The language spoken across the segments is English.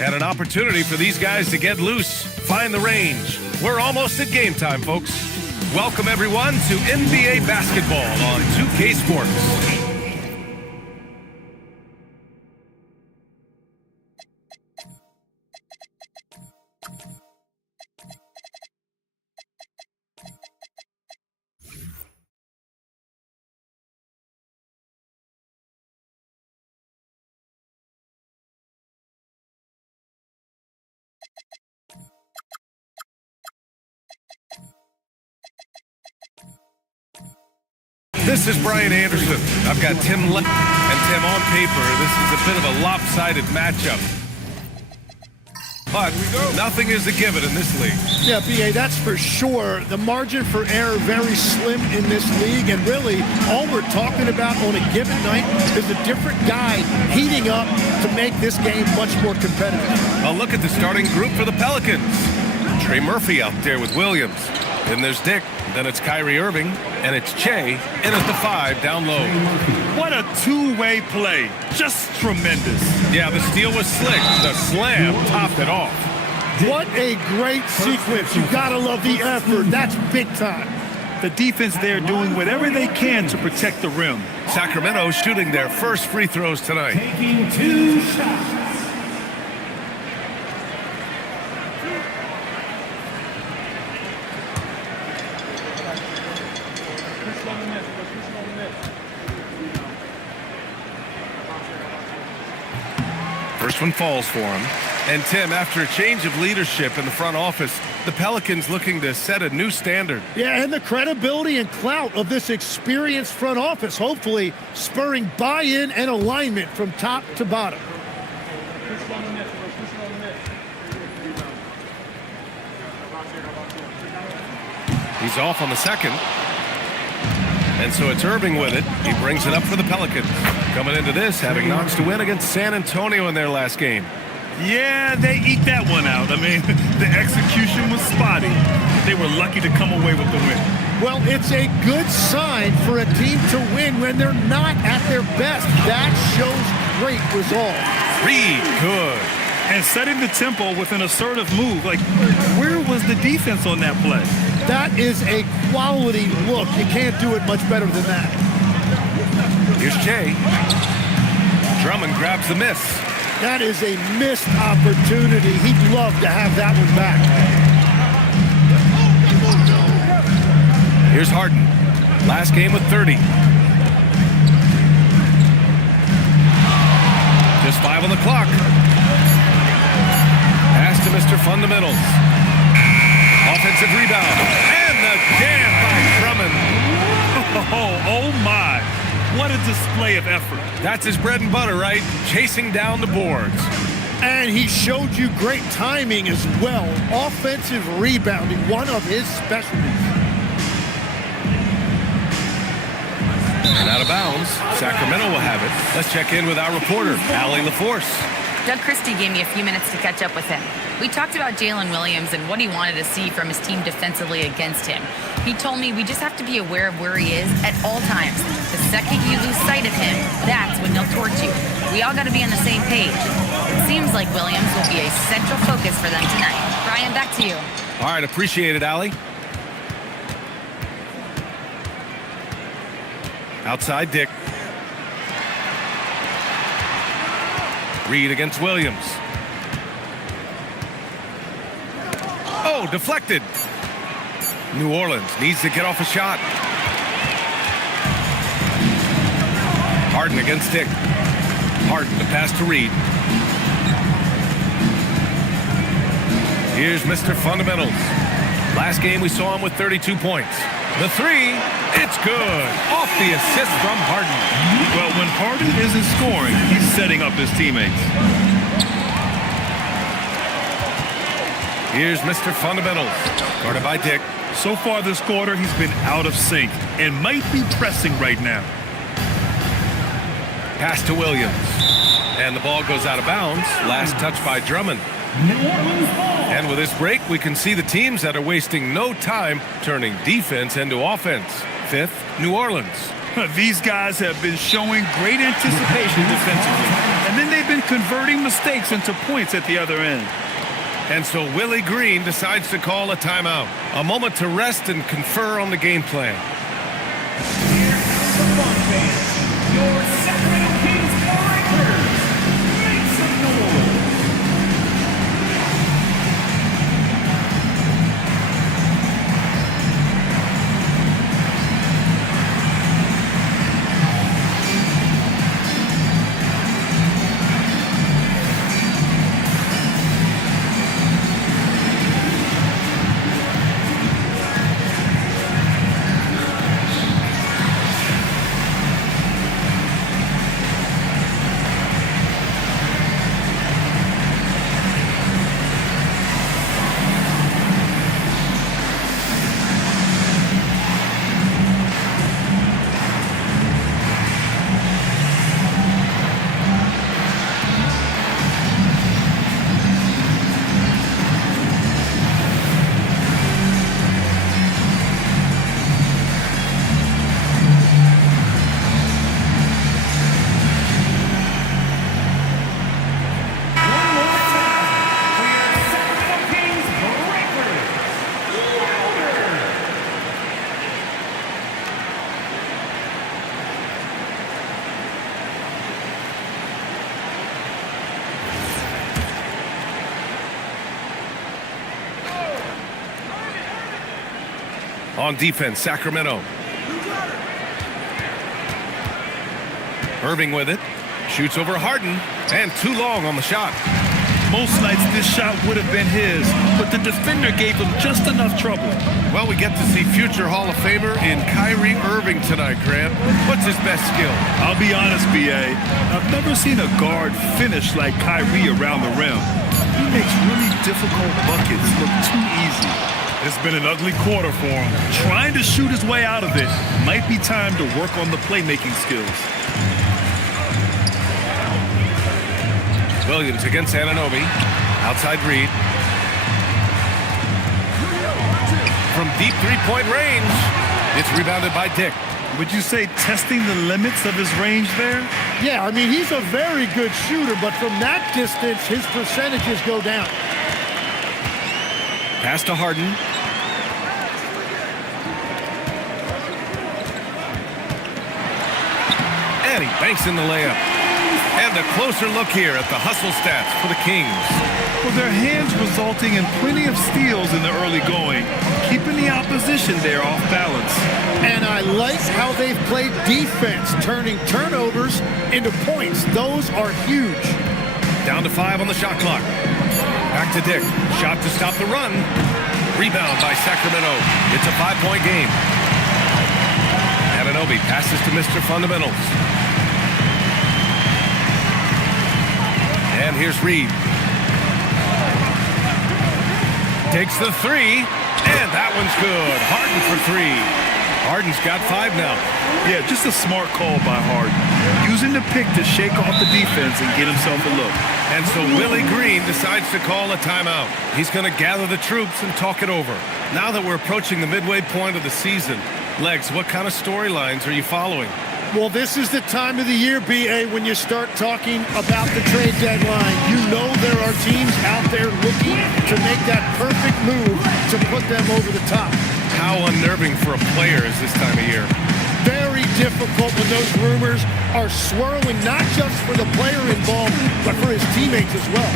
And an opportunity for these guys to get loose, find the range. We're almost at game time, folks. Welcome, everyone, to NBA basketball on 2K Sports. This is Brian Anderson. I've got Tim and Tim on paper. This is a bit of a lopsided matchup. But nothing is a given in this league. Yeah, B.A., that's for sure. The margin for error very slim in this league. And really, all we're talking about on a given night is a different guy heating up to make this game much more competitive. A look at the starting group for the Pelicans. Trey Murphy out there with Williams. Then there's Dick. Then it's Kyrie Irving, and it's Che in at the 5 down low. What a two-way play. Just tremendous. Yeah, the steal was slick. The slam topped it off. What a great sequence. You gotta love the effort. That's big time. The defense there doing whatever they can to protect the rim. Sacramento shooting their first free throws tonight. Taking 2 shots. First one falls for him. And Tim, after a change of leadership in the front office, the Pelicans looking to set a new standard. Yeah, and the credibility and clout of this experienced front office, hopefully spurring buy-in and alignment from top to bottom. He's off on the second. And so it's Irving with it. He brings it up for the Pelicans. Coming into this, having knocks to win against San Antonio in their last game. Yeah, they eke that one out. I mean, the execution was spotty. They were lucky to come away with the win. Well, it's a good sign for a team to win when they're not at their best. That shows great resolve. Reed, good. And setting the tempo with an assertive move. Like, where was the defense on that play? That is a quality look. You can't do it much better than that. Here's Che. Drummond grabs the miss. That is a missed opportunity. He'd love to have that one back. Here's Harden. Last game with 30. Just 5 on the clock. Pass to Mr. Fundamentals. Offensive rebound. And the jam by Drummond. Oh my. What a display of effort. That's his bread and butter, right? Chasing down the boards. And he showed you great timing as well. Offensive rebounding, one of his specialties. And out of bounds. Sacramento will have it. Let's check in with our reporter, Allie LaForce. Doug Christie gave me a few minutes to catch up with him. We talked about Jalen Williams and what he wanted to see from his team defensively against him. He told me we just have to be aware of where he is at all times. The second you lose sight of him, that's when he'll torch you. We all got to be on the same page. It seems like Williams will be a central focus for them tonight. Brian, back to you. All right, appreciate it, Allie. Outside Dick. Reed against Williams. Oh, deflected. New Orleans needs to get off a shot. Harden against Dick. Harden to pass to Reed. Here's Mr. Fundamentals. Last game we saw him with 32 points. The three, it's good. Off the assist from Harden. Well, when Harden isn't scoring, he's setting up his teammates. Here's Mr. Fundamentals, guarded by Dick. So far this quarter, he's been out of sync and might be pressing right now. Pass to Williams. And the ball goes out of bounds. Last touch by Drummond. And with this break, we can see the teams that are wasting no time turning defense into offense. 5th, New Orleans. These guys have been showing great anticipation defensively, and then they've been converting mistakes into points at the other end. And so Willie Green decides to call a timeout. A moment to rest and confer on the game plan. Here comes the fun fans. Your Sacramento Kings Breakers. Make some noise. On defense, Sacramento. Irving with it. Shoots over Harden. And too long on the shot. Most nights this shot would have been his, but the defender gave him just enough trouble. Well, we get to see future Hall of Famer in Kyrie Irving tonight, Grant. What's his best skill? I'll be honest, B.A. I've never seen a guard finish like Kyrie around the rim. He makes really difficult buckets look too easy. It's been an ugly quarter for him. Trying to shoot his way out of it might be time to work on the playmaking skills. Williams against Anunoby. Outside Reed. From deep three-point range. It's rebounded by Dick. Would you say testing the limits of his range there? Yeah, I mean, he's a very good shooter, but from that distance, his percentages go down. Pass to Harden. And he banks in the layup. And a closer look here at the hustle stats for the Kings. Well, their hands resulting in plenty of steals in the early going, keeping the opposition there off balance. And I like how they've played defense, turning turnovers into points. Those are huge. Down to 5 on the shot clock. Back to Dick. Shot to stop the run. Rebound by Sacramento. It's a 5-point game. Anunoby passes to Mr. Fundamentals. And here's Reed. Takes the 3. And that one's good. Harden for 3. Harden's got 5 now. Yeah, just a smart call by Harden. Using the pick to shake off the defense and get himself a look. And so Willie Green decides to call a timeout. He's going to gather the troops and talk it over. Now that we're approaching the midway point of the season, Legs, what kind of storylines are you following? Well, this is the time of the year, B.A., when you start talking about the trade deadline. You know there are teams out there looking to make that perfect move to put them over the top. How unnerving for a player is this time of year? Very difficult when those rumors are swirling, not just for the player involved, but for his teammates as well.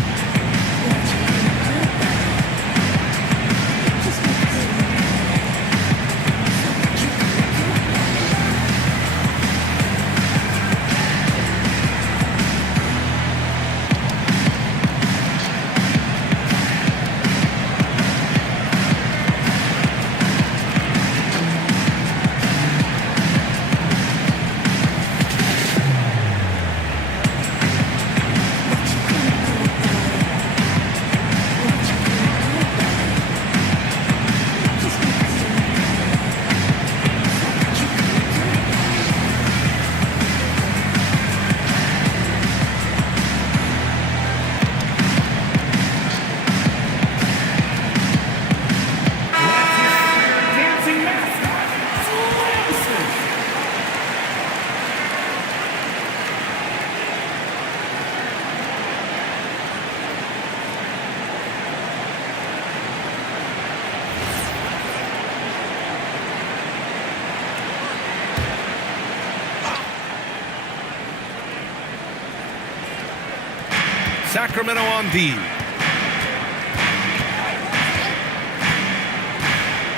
Sacramento on D.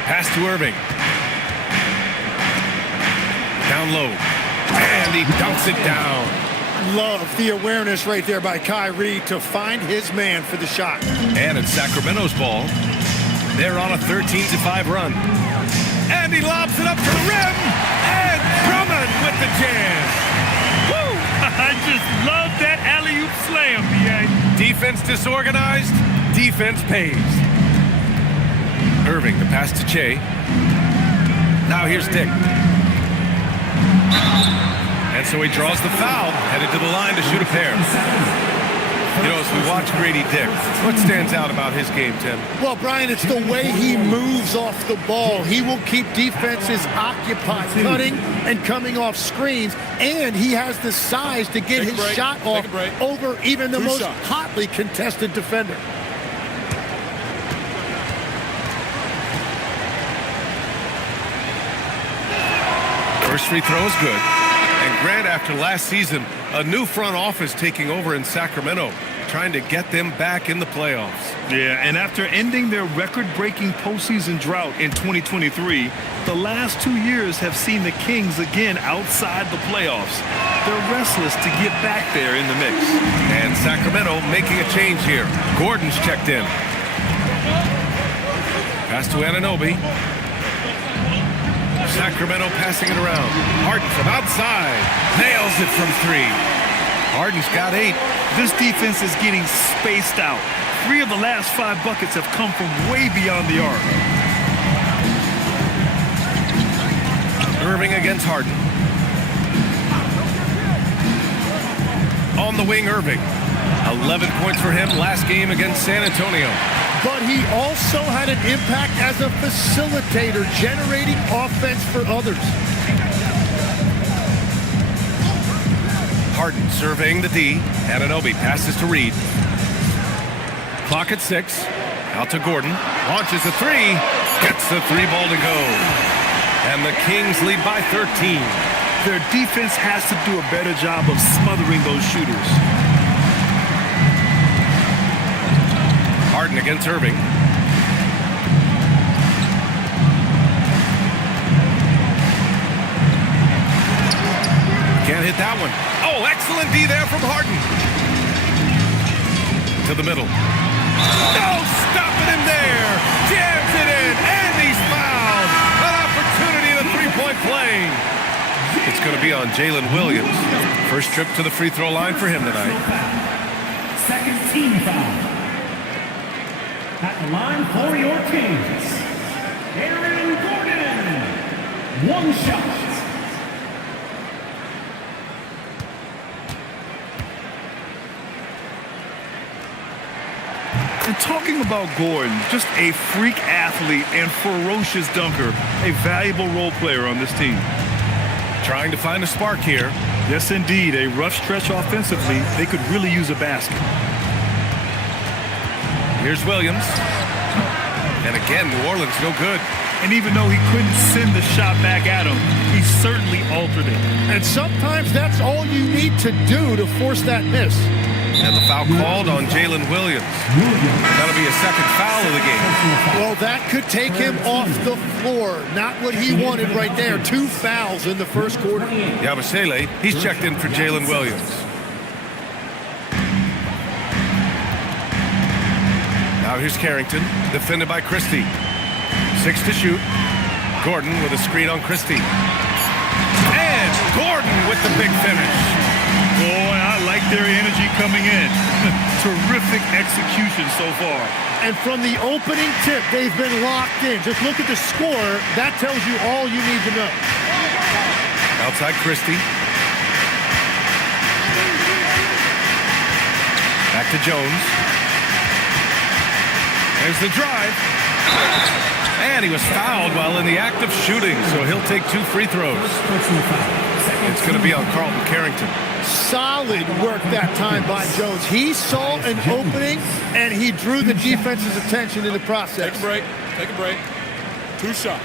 Pass to Irving. Down low. And he dunks it down. Love the awareness right there by Kyrie to find his man for the shot. And it's Sacramento's ball. They're on a 13-5 run. And he lobs it up to the rim. And Drummond with the jam. Woo! I just love that alley-oop slam, B.A. Defense disorganized. Defense pays. Irving, the pass to Che. Now here's Dick. And so he draws the foul, headed to the line to shoot a pair. You know, as we watch Grady Dick, what stands out about his game, Tim? Well, Brian, it's the way he moves off the ball. He will keep defenses occupied, cutting and coming off screens, and he has the size to get his shot off over even the most hotly contested defender. First free throw is good. And Grant, after last season, a new front office taking over in Sacramento, trying to get them back in the playoffs. Yeah, and after ending their record-breaking postseason drought in 2023, the last 2 years have seen the Kings again outside the playoffs. They're restless to get back there in the mix. And Sacramento making a change here. Gordon's checked in. Pass to Anunoby. Sacramento passing it around. Harden from outside. Nails it from 3. Harden's got 8. This defense is getting spaced out. 3 of the last 5 buckets have come from way beyond the arc. Irving against Harden. On the wing, Irving. 11 points for him last game against San Antonio. But he also had an impact as a facilitator, generating offense for others. Harden surveying the D. Anunoby passes to Reed. Clock at 6. Out to Gordon. Launches a 3. Gets the 3 ball to go. And the Kings lead by 13. Their defense has to do a better job of smothering those shooters. Harden against Irving. Can't hit that one. Oh, excellent D there from Harden. To the middle. No, stopping him there. Jams it in, and he's fouled. An opportunity in a three-point play. It's going to be on Jalen Williams. First trip to the free throw line for him tonight. Second team foul. At the line for your Kings, Aaron Gordon. 1 shot. And talking about Gordon, just a freak athlete and ferocious dunker, a valuable role player on this team. Trying to find a spark here. Yes, indeed, a rough stretch offensively. They could really use a basket. Here's Williams. And again, New Orleans no good. And even though he couldn't send the shot back at him, he certainly altered it. And sometimes that's all you need to do to force that miss. And the foul called on Jalen Williams. That'll be a second foul of the game. Well, that could take him off the floor. Not what he wanted right there. 2 fouls in the first quarter. Yabusele, he's checked in for Jalen Williams. Now here's Carrington, defended by Christie. 6 to shoot. Gordon with a screen on Christie. And Gordon with the big finish. Boy, I like their energy coming in. Terrific execution so far. And from the opening tip, they've been locked in. Just look at the score. That tells you all you need to know. Outside Christie. Back to Jones. There's the drive. And he was fouled while in the act of shooting, so he'll take 2 free throws. It's going to be on Carlton Carrington. Solid work that time by Jones. He saw an opening, and he drew the defense's attention in the process. Take a break. Take a break. 2 shots.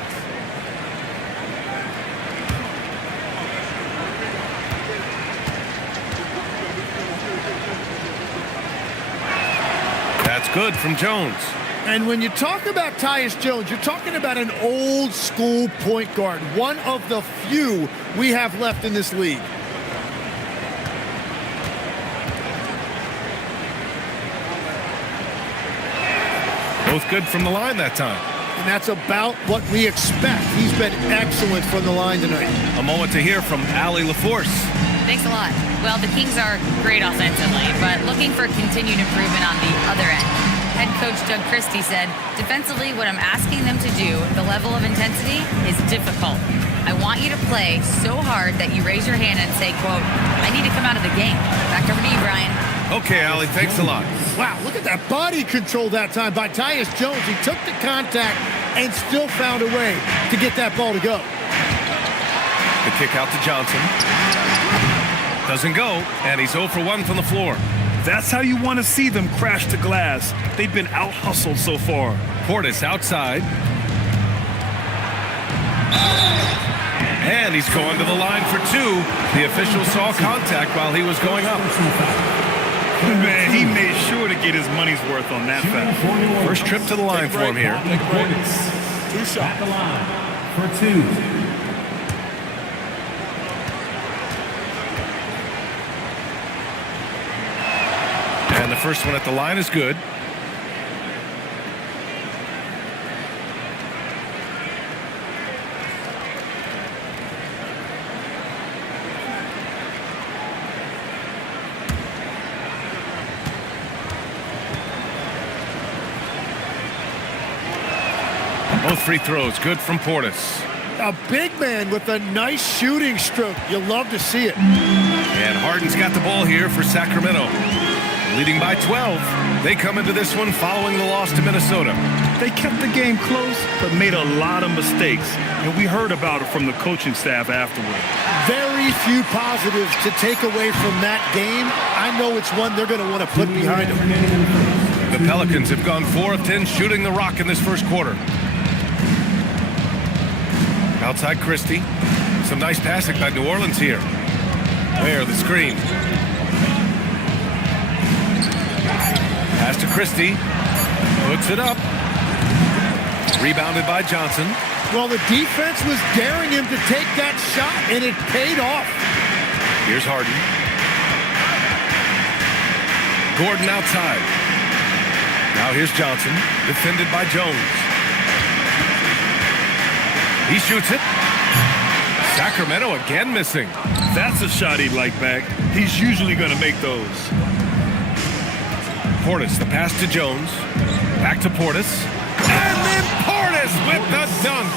That's good from Jones. And when you talk about Tyus Jones, you're talking about an old school point guard, one of the few we have left in this league. Both good from the line that time. And that's about what we expect. He's been excellent from the line tonight. A moment to hear from Allie LaForce. Thanks a lot. Well, the Kings are great offensively, but looking for continued improvement on the other end. Head coach Doug Christie said, defensively, what I'm asking them to do, the level of intensity, is difficult. I want you to play so hard that you raise your hand and say, quote, I need to come out of the game. Back over to you, Brian. Okay, Allie, thanks a lot. Wow, look at that body control that time by Tyus Jones. He took the contact and still found a way to get that ball to go. The kick out to Johnson. Doesn't go, and he's 0 for 1 from the floor. That's how you want to see them crash the glass. They've been out-hustled so far. Portis outside. And he's going to the line for 2. The official saw contact while he was going up. Man, he made sure to get his money's worth on that foul. First trip to the line for him here. Take a break. 2 shots. At the line for 2. And the first one at the line is good. Both free throws good from Portis. A big man with a nice shooting stroke. You love to see it. And Harden's got the ball here for Sacramento. Leading by 12. They come into this one following the loss to Minnesota. They kept the game close, but made a lot of mistakes. And we heard about it from the coaching staff afterward. Very few positives to take away from that game. I know it's one they're going to want to put behind them. The Pelicans have gone 4 of 10 shooting the rock in this first quarter. Outside Christie. Some nice passing by New Orleans here. There, the screen. Pass to Christie. Puts it up. Rebounded by Johnson. Well, the defense was daring him to take that shot, and it paid off. Here's Harden. Gordon outside. Now here's Johnson, defended by Jones. He shoots it. Sacramento again missing. That's a shot he'd like back. He's usually going to make those. Portis, the pass to Jones. Back to Portis. And then Portis with the dunk.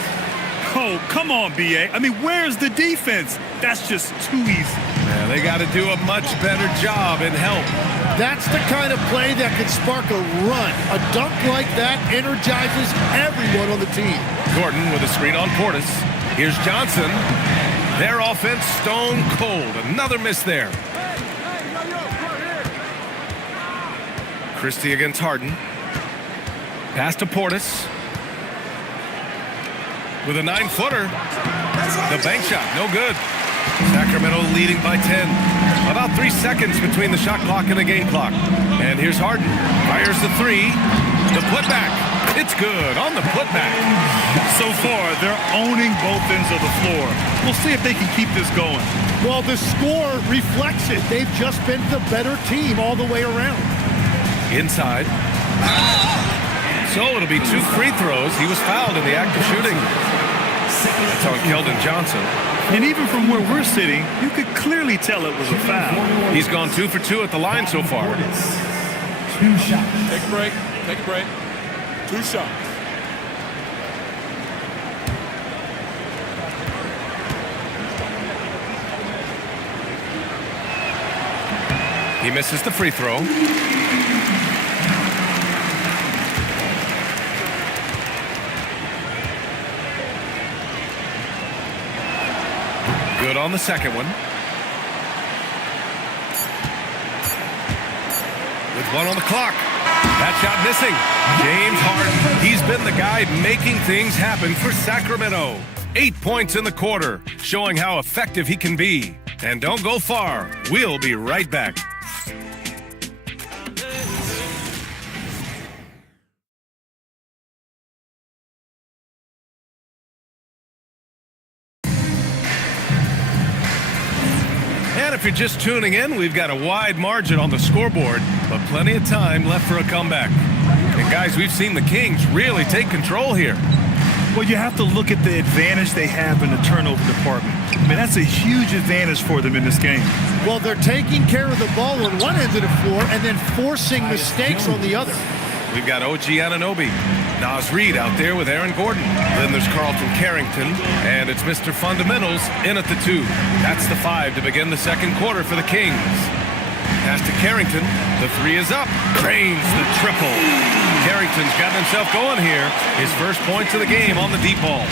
Oh, come on, B.A. I mean, where's the defense? That's just too easy. Yeah, they got to do a much better job in help. That's the kind of play that could spark a run. A dunk like that energizes everyone on the team. Gordon with a screen on Portis. Here's Johnson. Their offense stone cold. Another miss there. Christie against Harden. Pass to Portis. With a 9-footer. The bank shot, no good. Sacramento leading by 10. About 3 seconds between the shot clock and the game clock. And here's Harden. Fires the 3. The putback. It's good on the putback. So far, they're owning both ends of the floor. We'll see if they can keep this going. Well, the score reflects it. They've just been the better team all the way around. Inside. So it'll be 2 free throws. He was fouled in the act of shooting. That's on Keldon Johnson. And even from where we're sitting, you could clearly tell it was a foul. He's gone 2 for 2 at the line so far. 2 shots. Take a break. Take a break. 2 shots. He misses the free throw. Good on the second one. With 1 on the clock. That shot missing. James Harden. He's been the guy making things happen for Sacramento. 8 points in the quarter, showing how effective he can be. And don't go far. We'll be right back. And if you're just tuning in, we've got a wide margin on the scoreboard, but plenty of time left for a comeback. And guys, we've seen the Kings really take control here. Well, you have to look at the advantage they have in the turnover department. I mean, that's a huge advantage for them in this game. Well, they're taking care of the ball on one end of the floor and then forcing mistakes on the other. We've got OG Anunoby, Nas Reed out there with Aaron Gordon. Then there's Carlton Carrington, and it's Mr. Fundamentals in at the 2. That's the 5 to begin the second quarter for the Kings. Pass to Carrington. The 3 is up. Cranes the triple. Carrington's gotten himself going here. His first points of the game on the deep ball.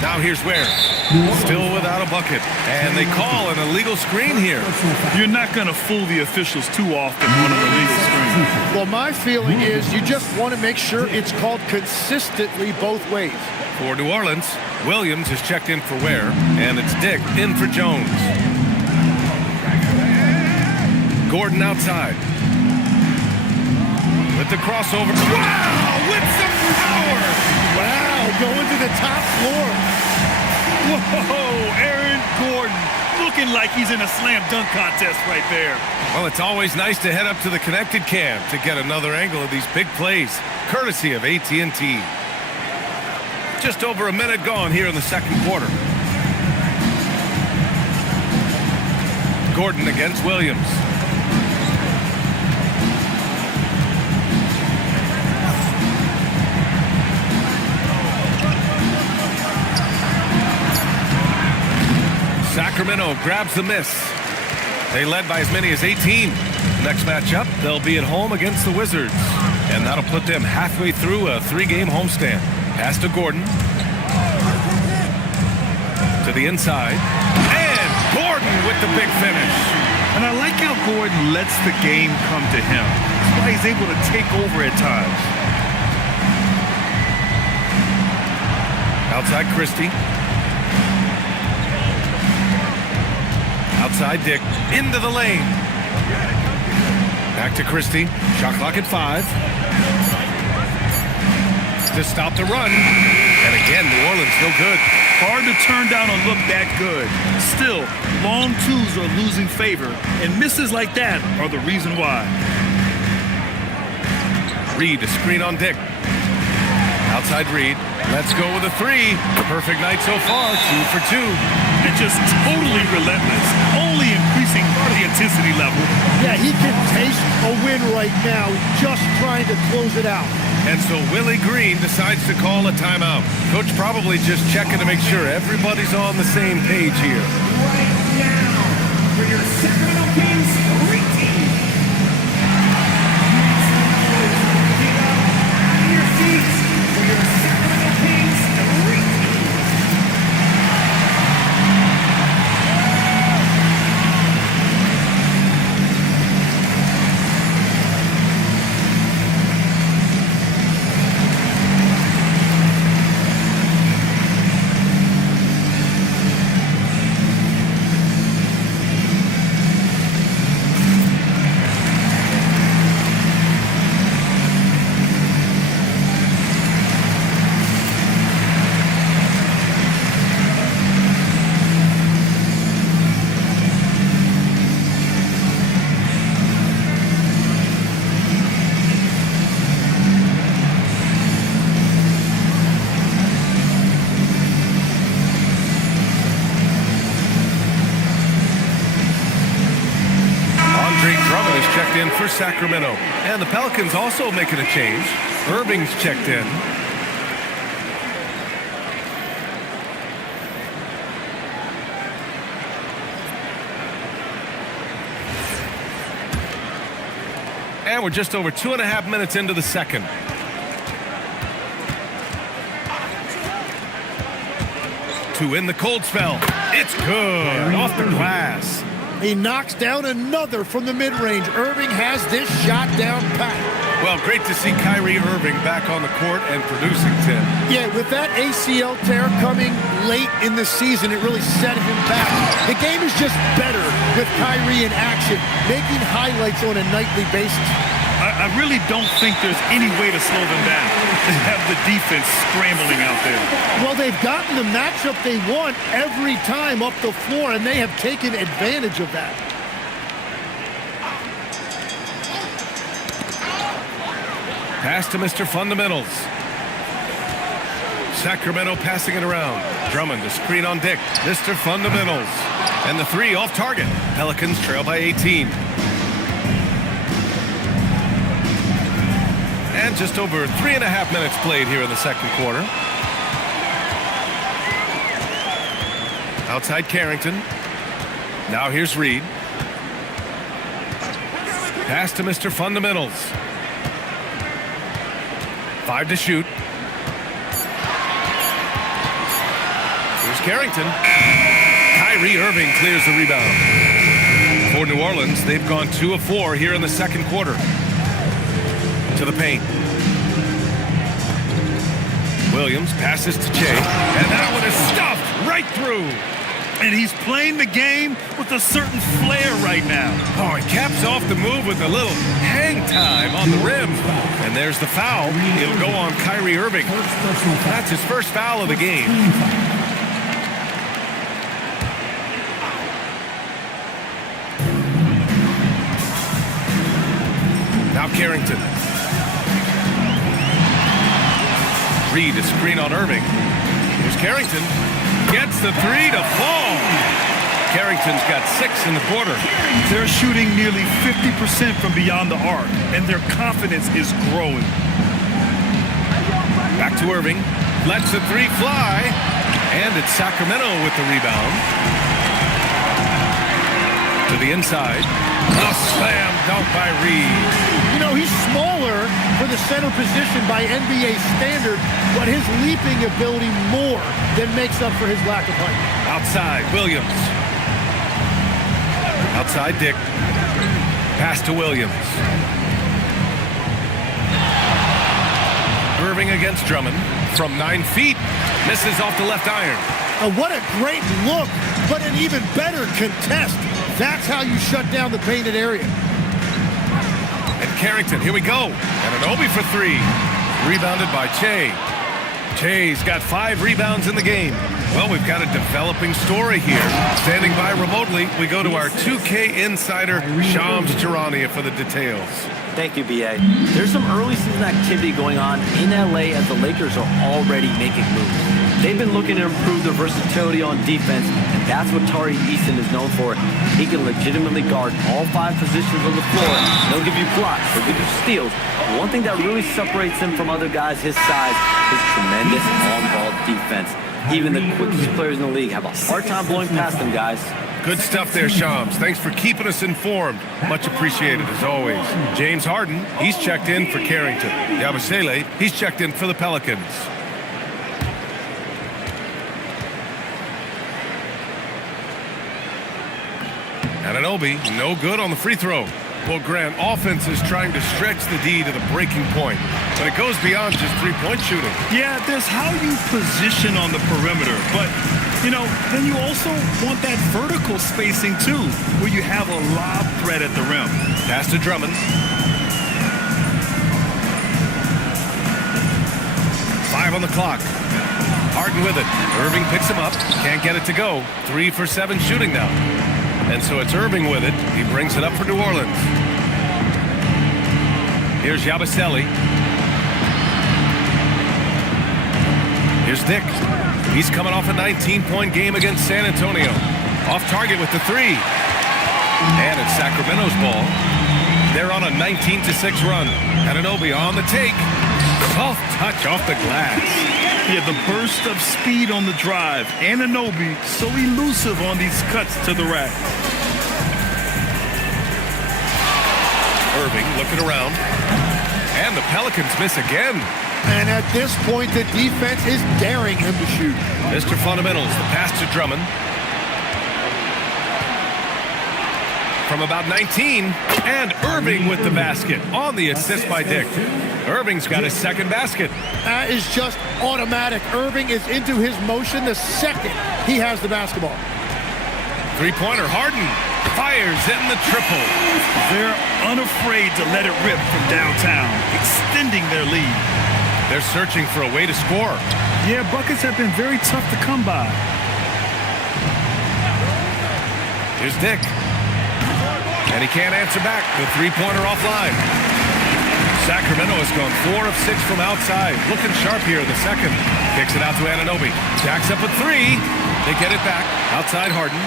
Now here's Ware. Still without a bucket. And they call an illegal screen here. You're not going to fool the officials too often on an illegal screen. Well, my feeling is you just want to make sure it's called consistently both ways. For New Orleans, Williams is checked in for Ware, and it's Dick in for Jones. Gordon outside. With the crossover. Wow, with some power. Wow, going to the top floor. Whoa, Aaron Gordon looking like he's in a slam dunk contest right there. Well, it's always nice to head up to the connected cam to get another angle of these big plays, courtesy of AT&T. Just over a minute gone here in the second quarter. Gordon against Williams. Sacramento grabs the miss. They led by as many as 18. Next matchup, they'll be at home against the Wizards. And that'll put them halfway through a 3-game homestand. Pass to Gordon. To the inside. And Gordon with the big finish. And I like how Gordon lets the game come to him. That's why he's able to take over at times. Outside Christie. Outside Dick. Into the lane. Back to Christie. Shot clock at 5. To stop the run. And again, New Orleans no good. Hard to turn down a look that good. Still, long twos are losing favor, and misses like that are the reason why. Reed, a screen on Dick. Outside Reed. Let's go with a 3. Perfect night so far. 2 for 2. And just totally relentless, only increasing the intensity level. Yeah, he can taste a win right now, just trying to close it out. And so Willie Green decides to call a timeout. Coach probably just checking to make sure everybody's on the same page here. Right now, for your Sacramento Kings re-team. Get up out of your seats for your Sacramento Kings re-team. Checked in for Sacramento. And the Pelicans also making a change. Irving's checked in. And we're just over 2.5 minutes into the second. To in the cold spell. It's good. Off the glass. He knocks down another from the mid-range. Irving has this shot down pat. Well, great to see Kyrie Irving back on the court and producing, Tim. Yeah, with that ACL tear coming late in the season, it really set him back. The game is just better with Kyrie in action, making highlights on a nightly basis. I really don't think there's any way to slow them down. They have the defense scrambling out there. Well, they've gotten the matchup they want every time up the floor, and they have taken advantage of that. Pass to Mr. Fundamentals. Sacramento passing it around. Drummond, the screen on Dick. Mr. Fundamentals. And the three off target. Pelicans trail by 18. And just over 3.5 minutes played here in the second quarter. Outside Carrington. Now here's Reed. Pass to Mr. Fundamentals. 5 to shoot. Here's Carrington. Kyrie Irving clears the rebound. For New Orleans, they've gone 2 of 4 here in the second quarter. To the paint. Williams passes to Che, and that one is stuffed right through. And he's playing the game with a certain flair right now. Oh, he caps off the move with a little hang time on the rim. And there's the foul. It'll go on Kyrie Irving. That's his first foul of the game. Now Carrington. Reed, a screen on Irving. Here's Carrington. Gets the three to fall. Carrington's got 6 in the quarter. They're shooting nearly 50% from beyond the arc, and their confidence is growing. Back to Irving. Lets the three fly. And it's Sacramento with the rebound. To the inside. A slam dunk by Reed. You know, he's smaller for the center position by NBA standard, but his leaping ability more than makes up for his lack of height. Outside, Williams. Outside, Dick. Pass to Williams. Irving against Drummond from 9 feet. Misses off the left iron. What a great look, but an even better contest. That's how you shut down the painted area. And Carrington, here we go. And an Obi for 3. Rebounded by Che. Che's got 5 rebounds in the game. Well, we've got a developing story here. Standing by remotely, we go to our 2K insider, Shams Charania, for the details. Thank you, BA. There's some early season activity going on in LA as the Lakers are already making moves. They've been looking to improve their versatility on defense, and that's what Tari Eason is known for. He can legitimately guard all 5 positions on the floor. He'll give you blocks, he'll give you steals. One thing that really separates him from other guys his size is tremendous on-ball defense. Even the quickest players in the league have a hard time blowing past them, guys. Good stuff there, Shams. Thanks for keeping us informed. Much appreciated, as always. James Harden, he's checked in for Carrington. Yabusele, he's checked in for the Pelicans. Anunoby, no good on the free throw. Well, Grant, offense is trying to stretch the D to the breaking point, but it goes beyond just three-point shooting. Yeah, there's how you position on the perimeter, but, you know, then you also want that vertical spacing, too, where you have a lob threat at the rim. Pass to Drummond. 5 on the clock. Harden with it. Irving picks him up. Can't get it to go. 3 for 7 shooting now. And so it's Irving with it. He brings it up for New Orleans. Here's Yabusele. Here's Dick. He's coming off a 19-point game against San Antonio. Off target with the 3. And it's Sacramento's ball. They're on a 19-6 run. Anunoby on the take. Soft touch off the glass. Yeah, the burst of speed on the drive. Anunoby so elusive on these cuts to the rack. Irving looking around. And the Pelicans miss again. And at this point, the defense is daring him to shoot. Mr. Fundamentals, the pass to Drummond. From about 19, and Irving with the basket on the assist by Dick. Irving's got his second basket. That is just automatic. Irving is into his motion the second he has the basketball. Three-pointer, Harden fires in the triple. They're unafraid to let it rip from downtown, extending their lead. They're searching for a way to score. Yeah, buckets have been very tough to come by. Here's Dick. And he can't answer back. The three-pointer offline. Sacramento has gone 4 of 6 from outside. Looking sharp here in the second. Kicks it out to Anunoby. Jacks up a 3. They get it back. Outside Harden.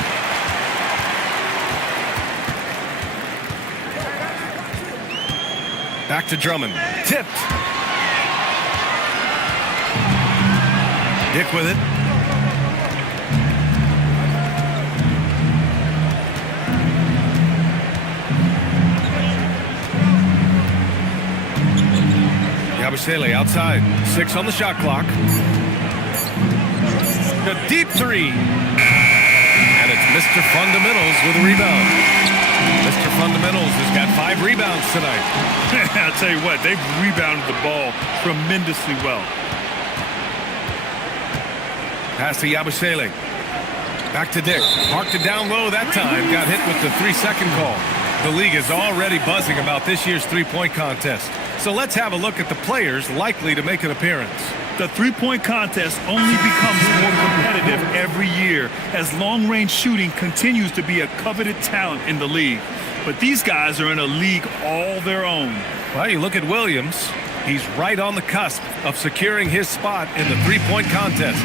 Back to Drummond. Tipped. Dick with it. Yabusele outside. 6 on the shot clock. A deep 3. And it's Mr. Fundamentals with a rebound. Mr. Fundamentals has got 5 rebounds tonight. I'll tell you what, they've rebounded the ball tremendously well. Pass to Yabusele. Back to Dick. Marked it down low that time. Got hit with the 3-second call. The league is already buzzing about this year's three-point contest. So let's have a look at the players likely to make an appearance. The three-point contest only becomes more competitive every year as long-range shooting continues to be a coveted talent in the league. But these guys are in a league all their own. Well, you look at Williams. He's right on the cusp of securing his spot in the three-point contest.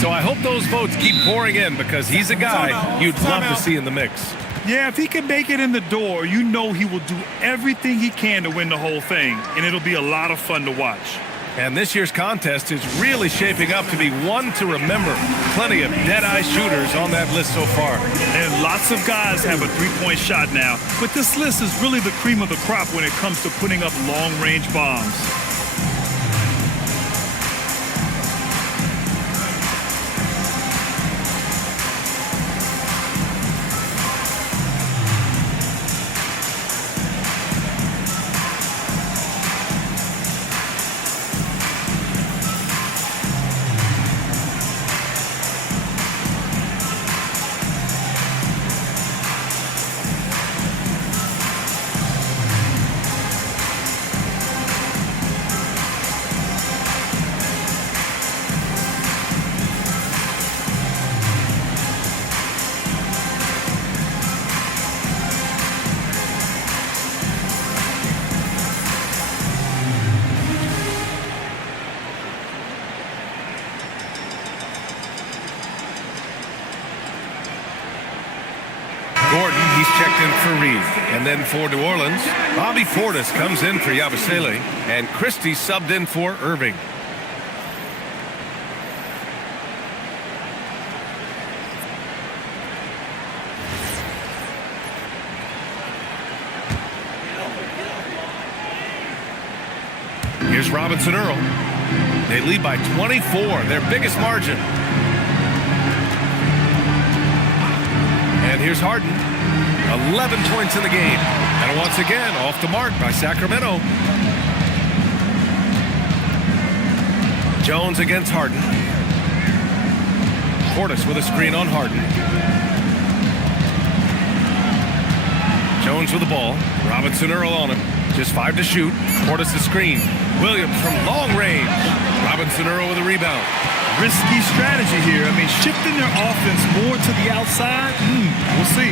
So I hope those votes keep pouring in because he's a guy you'd love to see in the mix. Yeah, if he can make it in the door, you know he will do everything he can to win the whole thing, and it'll be a lot of fun to watch. And this year's contest is really shaping up to be one to remember. Plenty of dead-eye shooters on that list so far. And lots of guys have a three-point shot now, but this list is really the cream of the crop when it comes to putting up long-range bombs. Gordon, he's checked in for Reed. And then for New Orleans, Bobby Portis comes in for Yabusele, and Christie subbed in for Irving. Here's Robinson Earl. They lead by 24, their biggest margin. And here's Harden. 11 points in the game. And once again, off the mark by Sacramento. Jones against Harden. Portis with a screen on Harden. Jones with the ball. Robinson Earl on him. Just 5 to shoot. Portis the screen. Williams from long range. Robinson Earl with a rebound. Risky strategy here. I mean, shifting their offense more to the outside, we'll see.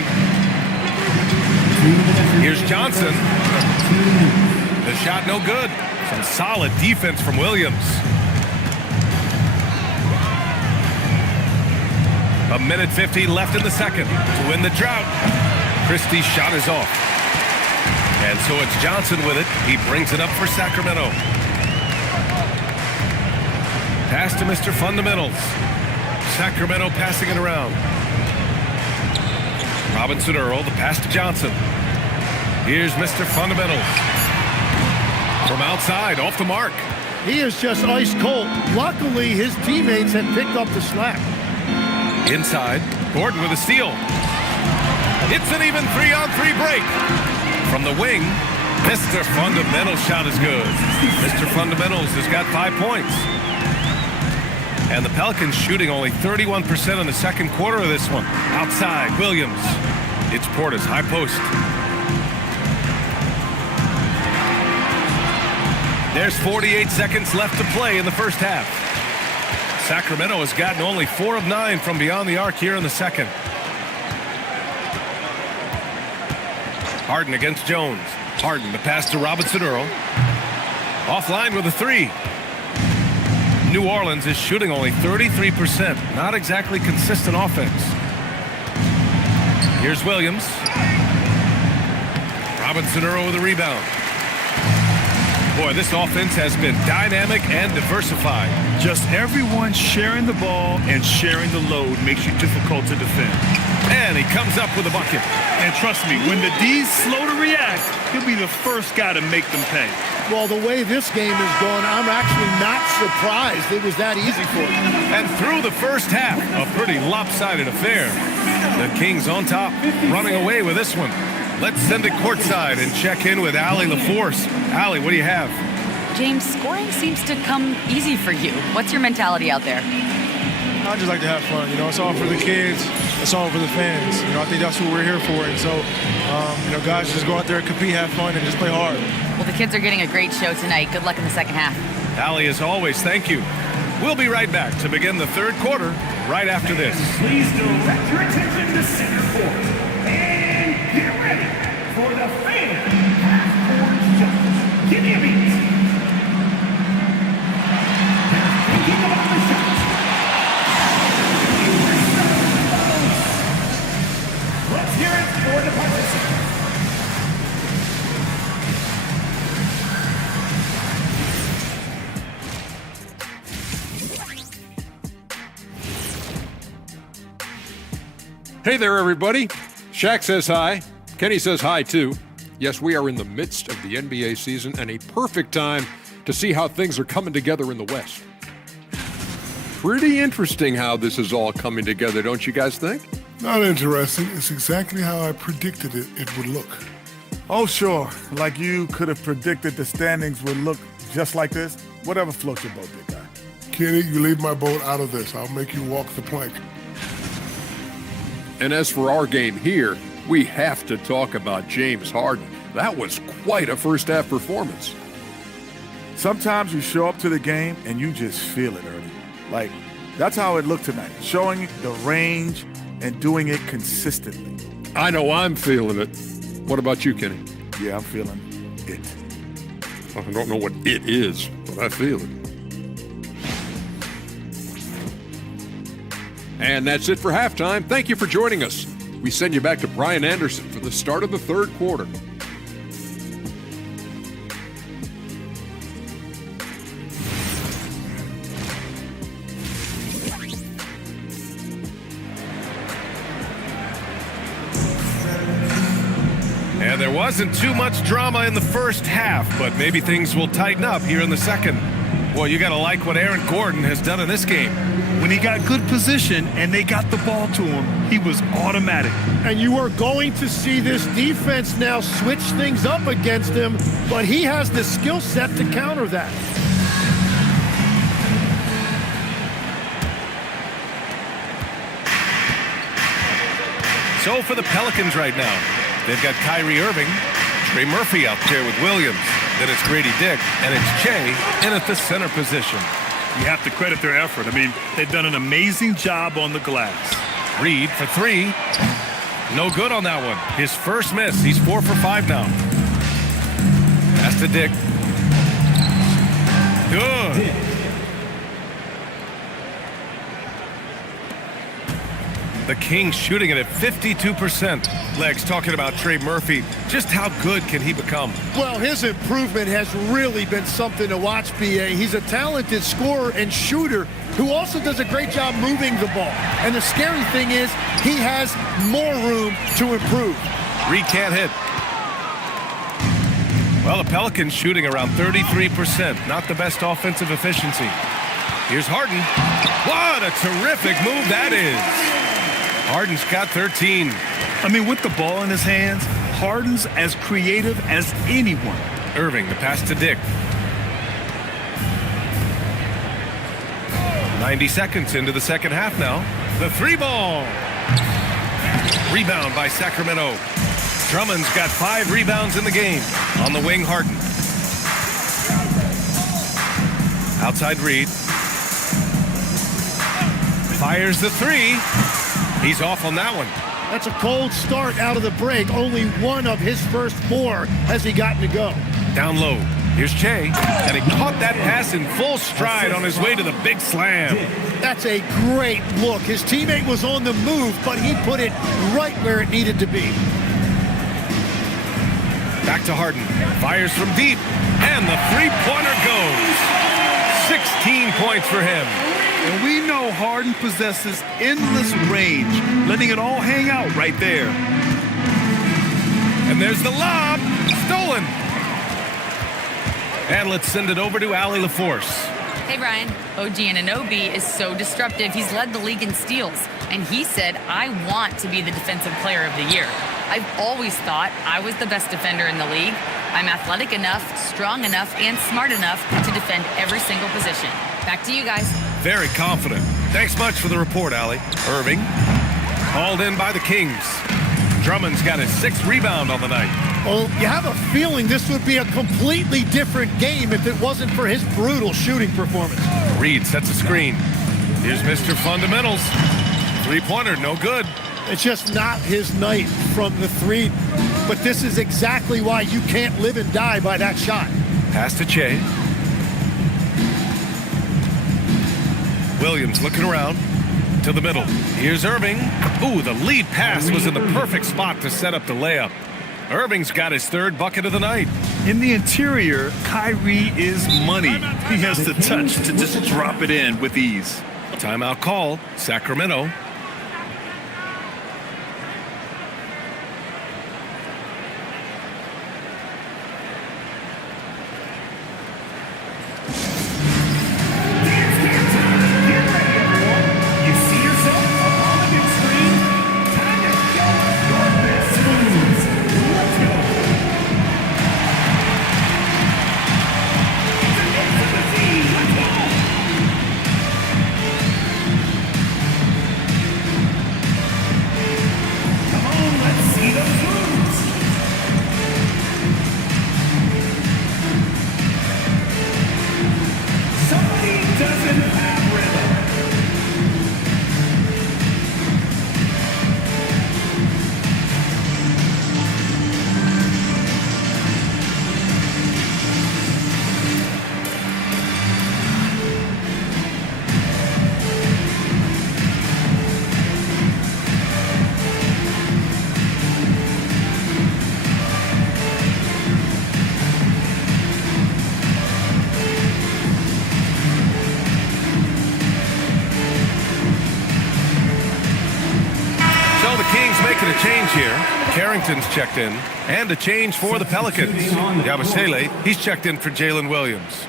Here's Johnson. The shot no good. Some solid defense from Williams. A minute 15 left in the second to win the drought. Christie's shot is off. And so it's Johnson with it. He brings it up for Sacramento. Pass to Mr. Fundamentals. Sacramento passing it around. Robinson Earl, the pass to Johnson. Here's Mr. Fundamentals. From outside, off the mark. He is just ice cold. Luckily, his teammates had picked up the slack. Inside, Gordon with a steal. It's an even 3-on-3 break. From the wing, Mr. Fundamentals shot is good. Mr. Fundamentals has got 5 points. And the Pelicans shooting only 31% in the second quarter of this one. Outside, Williams. It's Portis, high post. There's 48 seconds left to play in the first half. Sacramento has gotten only 4 of 9 from beyond the arc here in the second. Harden against Jones. Harden, the pass to Robinson Earl. Offline with a 3. New Orleans is shooting only 33%. Not exactly consistent offense. Here's Williams. Robinson Earl with a rebound. Boy, this offense has been dynamic and diversified. Just everyone sharing the ball and sharing the load makes you difficult to defend. And he comes up with a bucket. And trust me, when the D's slow to react, he'll be the first guy to make them pay. Well, the way this game is going, I'm actually not surprised it was that easy for him. And through the first half, a pretty lopsided affair. The Kings on top, running away with this one. Let's send it courtside and check in with Allie LaForce. Allie, what do you have? James, scoring seems to come easy for you. What's your mentality out there? I just like to have fun. It's all for the kids. It's all for the fans. I think that's what we're here for. And so, guys, just go out there and compete, have fun, and just play hard. Well, the kids are getting a great show tonight. Good luck in the second half. Allie, as always, thank you. We'll be right back to begin the third quarter right after this. Please direct your attention to center court. And get ready for the fan half-court shot. Give me a beat. Thinking about the shot. Let's hear it for the participants. Hey there, everybody. Shaq says hi. Kenny says hi, too. Yes, we are in the midst of the NBA season and a perfect time to see how things are coming together in the West. Pretty interesting how this is all coming together, don't you guys think? Not interesting. It's exactly how I predicted it would look. Oh, sure. Like you could have predicted the standings would look just like this. Whatever floats your boat, big guy. Kenny, you leave my boat out of this. I'll make you walk the plank. And as for our game here, we have to talk about James Harden. That was quite a first-half performance. Sometimes you show up to the game and you just feel it early. Like, that's how it looked tonight. Showing the range and doing it consistently. I know I'm feeling it. What about you, Kenny? Yeah, I'm feeling it. I don't know what it is, but I feel it. And that's it for halftime. Thank you for joining us. We send you back to Brian Anderson for the start of the third quarter. And there wasn't too much drama in the first half, but maybe things will tighten up here in the second. Well, you got to like what Aaron Gordon has done in this game. When he got good position and they got the ball to him, he was automatic. And you are going to see this defense now switch things up against him, but he has the skill set to counter that. So for the Pelicans right now, they've got Kyrie Irving, Trey Murphy out there with Williams. Then it's Grady Dick, and it's Jay in at the center position. You have to credit their effort. I mean, they've done an amazing job on the glass. Reed for 3. No good on that one. His first miss. He's 4 for 5 now. Pass to Dick. Good. The Kings shooting it at 52%. Legs talking about Trey Murphy. Just how good can he become? Well, his improvement has really been something to watch, B.A. He's a talented scorer and shooter who also does a great job moving the ball. And the scary thing is he has more room to improve. Reed can't hit. Well, the Pelicans shooting around 33%. Not the best offensive efficiency. Here's Harden. What a terrific move that is. Harden's got 13. I mean, with the ball in his hands, Harden's as creative as anyone. Irving, the pass to Dick. 90 seconds into the second half now. The three ball. Rebound by Sacramento. Drummond's got 5 rebounds in the game. On the wing, Harden. Outside Reed. Fires the three. He's off on that one. That's a cold start out of the break. Only one of his first 4 has he gotten to go. Down low. Here's Che. And he caught that pass in full stride on his way to the big slam. That's a great look. His teammate was on the move, but he put it right where it needed to be. Back to Harden. Fires from deep. And the three-pointer goes. 16 points for him. And we know Harden possesses endless range, letting it all hang out right there. And there's the lob. Stolen. And let's send it over to Allie LaForce. Hey, Brian. OG Anunoby is so disruptive. He's led the league in steals. And he said, I want to be the defensive player of the year. I've always thought I was the best defender in the league. I'm athletic enough, strong enough, and smart enough to defend every single position. Back to you guys. Very confident. Thanks much for the report, Allie. Irving. Hauled in by the Kings. Drummond's got his 6th rebound on the night. Well, you have a feeling this would be a completely different game if it wasn't for his brutal shooting performance. Reed sets a screen. Here's Mr. Fundamentals. Three-pointer, no good. It's just not his night from the 3. But this is exactly why you can't live and die by that shot. Pass to Che. Williams looking around to the middle. Here's Irving. Ooh, the lead pass was in the perfect spot to set up the layup. Irving's got his 3rd bucket of the night. In the interior, Kyrie is money. He has the touch to just drop it in with ease. Timeout call, Sacramento. Making a change here. Carrington's checked in. And a change for the Pelicans. Yabusele, he's checked in for Jalen Williams.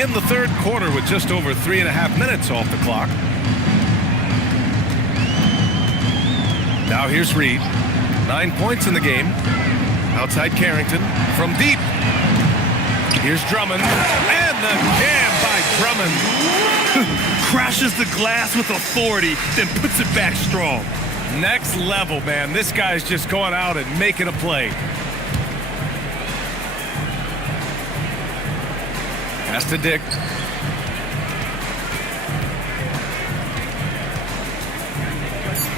In the 3rd quarter with just over 3.5 minutes off the clock. Now here's Reed. 9 points in the game. Outside Carrington. From deep. Here's Drummond. And the jam by Drummond. Crashes the glass with authority, then puts it back strong. Next level, man. This guy's just going out and making a play. Pass to Dick.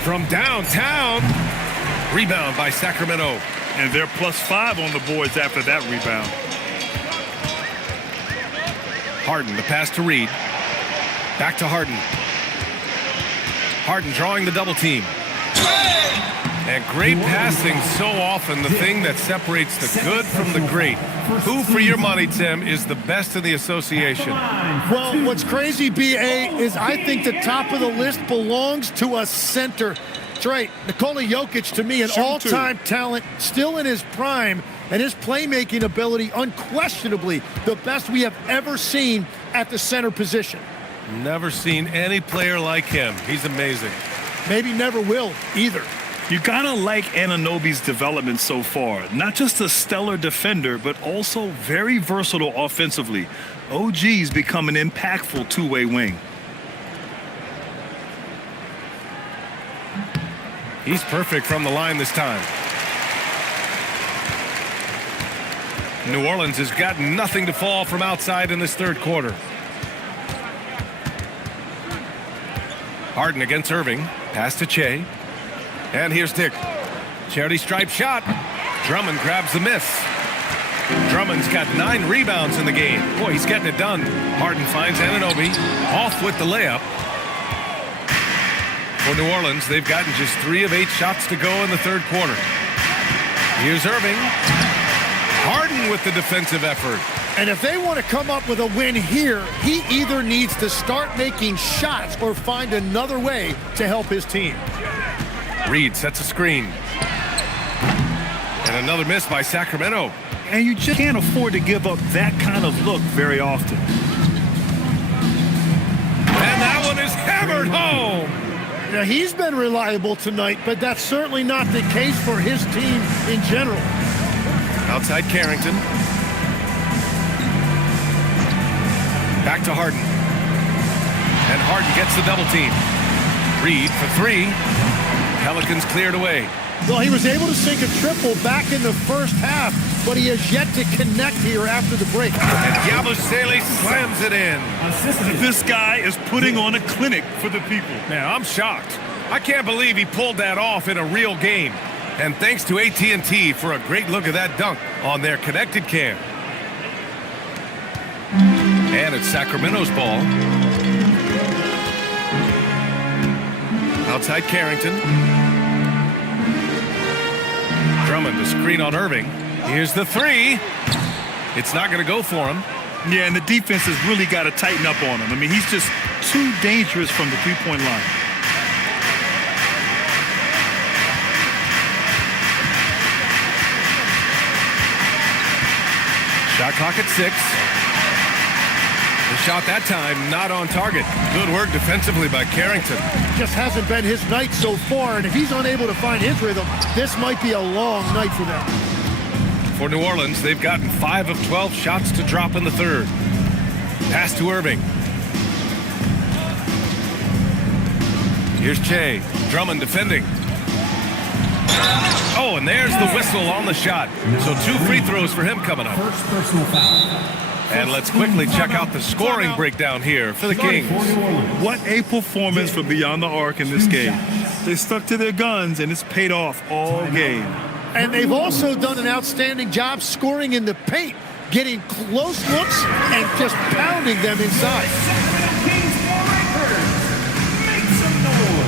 From downtown. Rebound by Sacramento. And they're +5 on the boards after that rebound. Harden, the pass to Reed. Back to Harden. Harden drawing the double team. And great passing, so often the thing that separates the good from the great. Who, for your money, Tim, is the best in the association? Well, what's crazy, B.A., is I think the top of the list belongs to a center. That's right. Nikola Jokic, to me, an all-time talent, still in his prime, and his playmaking ability, unquestionably the best we have ever seen at the center position. Never seen any player like him. He's amazing. Maybe never will either. You gotta like Anunoby's development so far. Not just a stellar defender, but also very versatile offensively. OG's become an impactful two-way wing. He's perfect from the line this time. New Orleans has got nothing to fall from outside in this third quarter. Harden against Irving. Pass to Che. And here's Dick. Charity stripe shot. Drummond grabs the miss. Drummond's got 9 rebounds in the game. Boy, he's getting it done. Harden finds Anunoby. Off with the layup. For New Orleans, they've gotten just 3 of 8 shots to go in the third quarter. Here's Irving. Harden with the defensive effort. And if they want to come up with a win here, he either needs to start making shots or find another way to help his team. Reed sets a screen. And another miss by Sacramento. And you just can't afford to give up that kind of look very often. And that one is hammered home. Now, he's been reliable tonight, but that's certainly not the case for his team in general. Outside Carrington. Back to Harden. And Harden gets the double team. Reed for 3. Pelicans cleared away. Well, he was able to sink a triple back in the first half, but he has yet to connect here after the break. And Yabusele slams it in. This guy is putting on a clinic for the people. Now, I'm shocked. I can't believe he pulled that off in a real game. And thanks to AT&T for a great look at that dunk on their connected cam. And it's Sacramento's ball. Outside Carrington. Drummond, the screen on Irving. Here's the 3. It's not going to go for him. Yeah, and the defense has really got to tighten up on him. I mean, he's just too dangerous from the three-point line. Shot clock at 6. The shot that time not on target. Good work defensively by Carrington. Just hasn't been his night so far, and if he's unable to find his rhythm, this might be a long night for them. For New Orleans, they've gotten 5 of 12 shots to drop in the third. Pass to Irving. Here's Che. Drummond defending. Oh, and there's the whistle on the shot. So 2 free throws for him coming up. First personal foul. And let's quickly check out the scoring breakdown here for the Kings. What a performance for Beyond the Arc in this game. They stuck to their guns, and it's paid off all game. And they've also done an outstanding job scoring in the paint, getting close looks and just pounding them inside. Kings for records. Make some noise.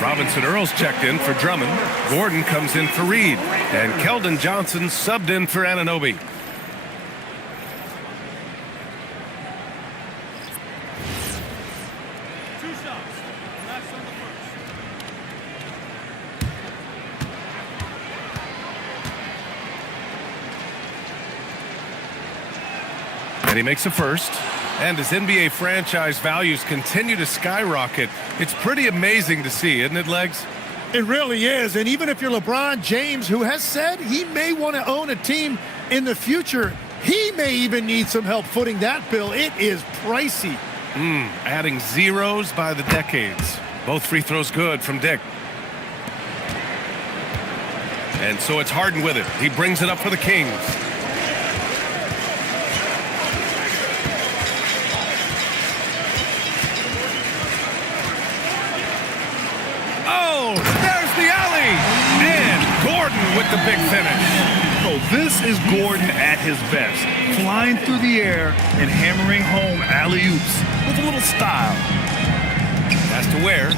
Robinson Earls checked in for Drummond. Gordon comes in for Reed. And Keldon Johnson subbed in for Anunoby. And he makes a first. And as NBA franchise values continue to skyrocket, it's pretty amazing to see, isn't it, Legs? It really is. And even if you're LeBron James, who has said he may want to own a team in the future, He may even need some help footing that bill. It is pricey. Adding zeros by the decades. Both free throws good from Dick. And so it's Harden with it. He brings it up for the Kings. Oh, there's the alley. And Gordon with the big finish. Oh, this is Gordon at his best. Flying through the air and hammering home alley-oops with a little style. Has to wear.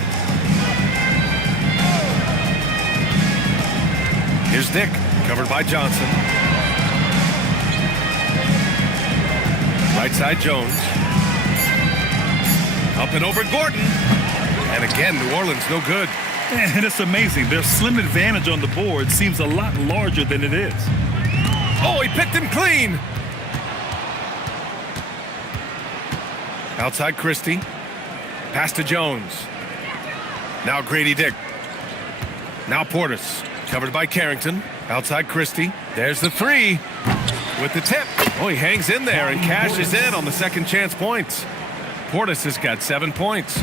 Here's Dick, covered by Johnson. Right side Jones. Up and over Gordon. And again, New Orleans no good. And it's amazing. Their slim advantage on the board seems a lot larger than it is. Oh, he picked him clean. Outside Christie. Pass to Jones. Now Grady Dick. Now Portis. Covered by Carrington. Outside Christie. There's the three. With the tip. Oh, he hangs in there and cashes in on the second chance points. Portis has got 7 points.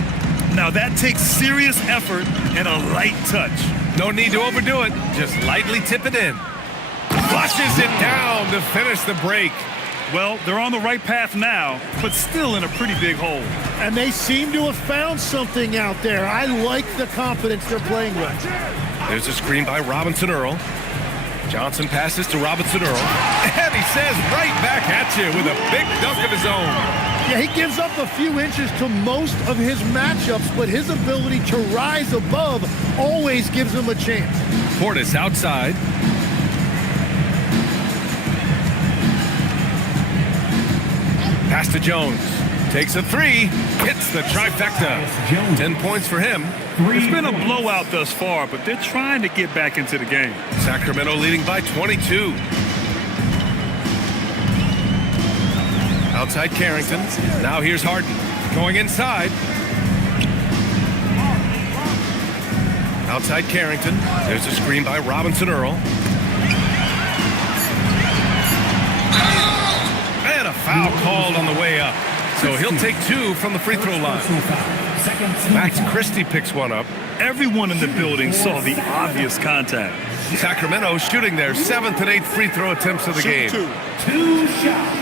Now that takes serious effort and a light touch. No need to overdo it. Just lightly tip it in. Flushes it down to finish the break. Well, they're on the right path now, but still in a pretty big hole. And they seem to have found something out there. I like the confidence they're playing with. There's a screen by Robinson Earl. Johnson passes to Robinson Earl. And he says right back at you with a big dunk of his own. Yeah, he gives up a few inches to most of his matchups, but his ability to rise above always gives him a chance. Portis outside. Pass to Jones. Takes a three. Hits the trifecta. 10 points for him. It's been a blowout thus far, but they're trying to get back into the game. Sacramento leading by 22. Outside Carrington. Now here's Harden. Going inside. Outside Carrington. There's a screen by Robinson Earl. And a foul called on the way up. So he'll take 2 from the free throw line. Max Christie picks one up. Everyone in the building saw the obvious contact. Sacramento shooting their 7th and 8th free throw attempts of the game. 2 shots.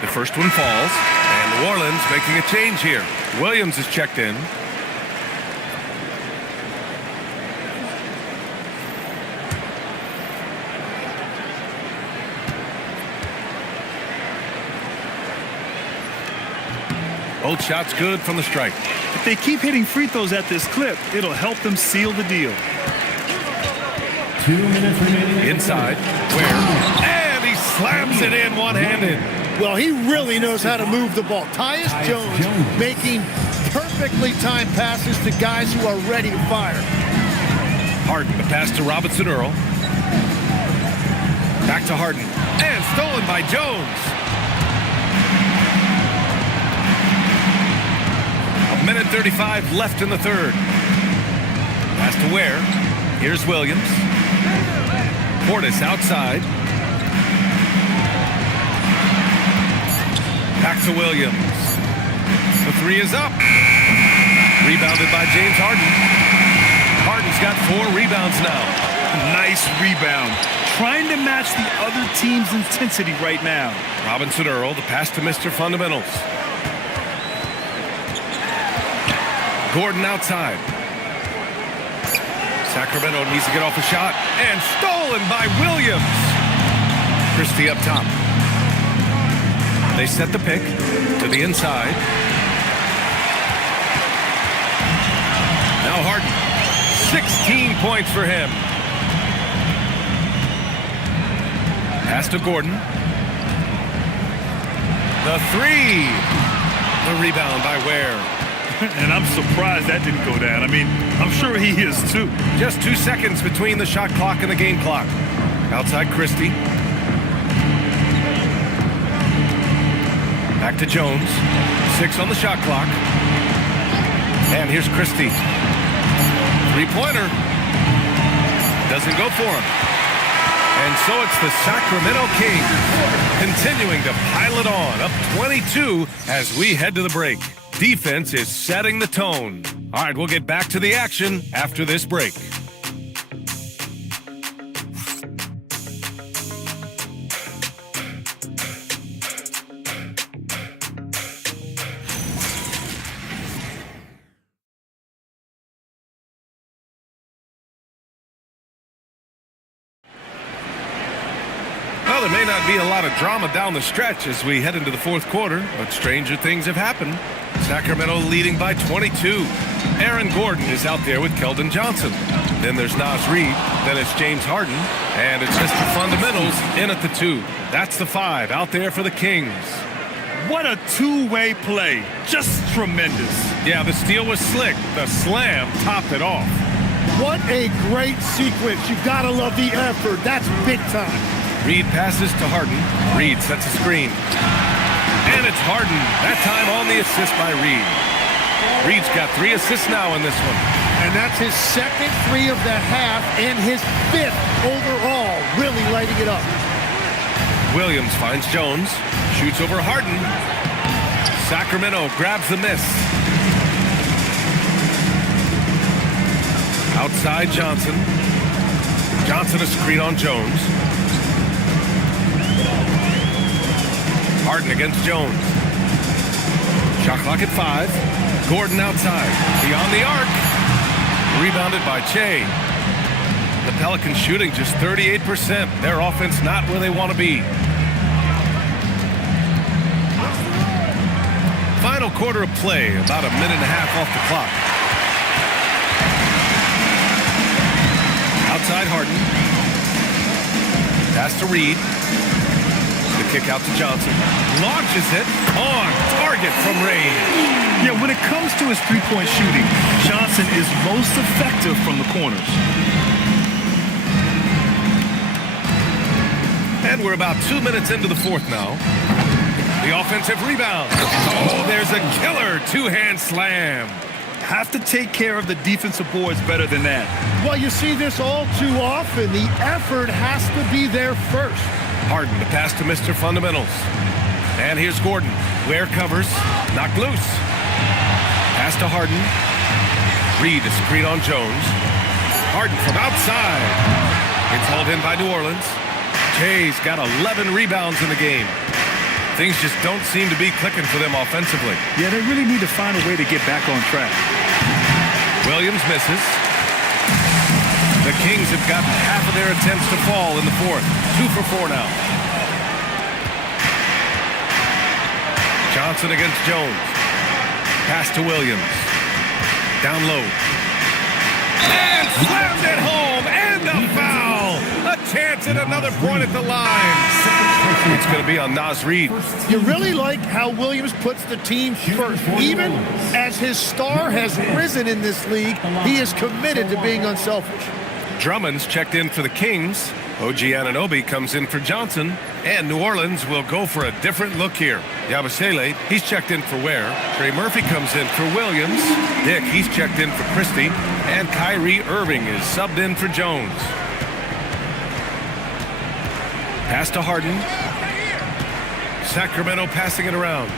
The first one falls, and New Orleans making a change here. Williams is checked in. Both shots good from the stripe. If they keep hitting free throws at this clip, it'll help them seal the deal. 2 minutes remaining. Inside, where? And he slams it in one-handed. Well, he really knows how to move the ball. Tyus Jones making perfectly timed passes to guys who are ready to fire. Harden, the pass to Robinson Earl. Back to Harden. And stolen by Jones. A minute 35 left in the third. Pass to Ware. Here's Williams. Portis outside. Back to Williams. The three is up. Rebounded by James Harden. Harden's got 4 rebounds now. Nice rebound. Trying to match the other team's intensity right now. Robinson Earl, the pass to Mr. Fundamentals. Gordon outside. Sacramento needs to get off a shot. And stolen by Williams. Christie up top. They set the pick to the inside. Now Harden. 16 points for him. Pass to Gordon. The three. The rebound by Ware. And I'm surprised that didn't go down. I mean, I'm sure he is too. Just 2 seconds between the shot clock and the game clock. Outside Christie. Back to Jones. 6 on the shot clock. And here's Christie. Three-pointer. Doesn't go for him. And so it's the Sacramento Kings continuing to pile it on, up 22 as we head to the break. Defense is setting the tone. All right, we'll get back to the action after this break. Well, there may not be a lot of drama down the stretch as we head into the fourth quarter, but stranger things have happened. Sacramento leading by 22. Aaron Gordon is out there with Keldon Johnson. Then there's Naz Reid. Then it's James Harden. And it's Mr. Fundamentals in at the 2. That's the 5 out there for the Kings. What a two-way play. Just tremendous. Yeah, the steal was slick. The slam topped it off. What a great sequence. You've got to love the effort. That's big time. Reid passes to Harden. Reid sets a screen. And it's Harden. That time on the assist by Reid. Reid's got 3 assists now in this one. And that's his second 3 of the half and his 5th overall. Really lighting it up. Williams finds Jones. Shoots over Harden. Sacramento grabs the miss. Outside Johnson. Johnson a screen on Jones. Harden against Jones. Shot clock at 5. Gordon outside. Beyond the arc. Rebounded by Che. The Pelicans shooting just 38%. Their offense not where they want to be. Final quarter of play. About a minute and a half off the clock. Outside Harden. Pass to Reid. Kick out to Johnson. Launches it on target from range. Yeah, when it comes to his three-point shooting, Johnson is most effective from the corners. And we're about 2 minutes into the fourth now. The offensive rebound. Oh, there's a killer two-hand slam. Have to take care of the defensive boards better than that. Well, you see this all too often. The effort has to be there first. Harden to pass to Mr. Fundamentals. And here's Gordon. Ware covers. Knocked loose. Pass to Harden. Reid to screen on Jones. Harden from outside. It's hauled in by New Orleans. Che's got 11 rebounds in the game. Things just don't seem to be clicking for them offensively. Yeah, they really need to find a way to get back on track. Williams misses. The Kings have gotten half of their attempts to fall in the fourth. 2 for 4 now. Johnson against Jones. Pass to Williams. Down low. And slammed it home. And a foul. A chance at another point at the line. It's going to be on Naz Reid. You really like how Williams puts the team first. Even as his star has risen in this league, he is committed to being unselfish. Drummond's checked in for the Kings. OG Anunoby comes in for Johnson. And New Orleans will go for a different look here. Yabusele, he's checked in for Ware. Trey Murphy comes in for Williams. Dick, he's checked in for Christie. And Kyrie Irving is subbed in for Jones. Pass to Harden. Sacramento passing it around.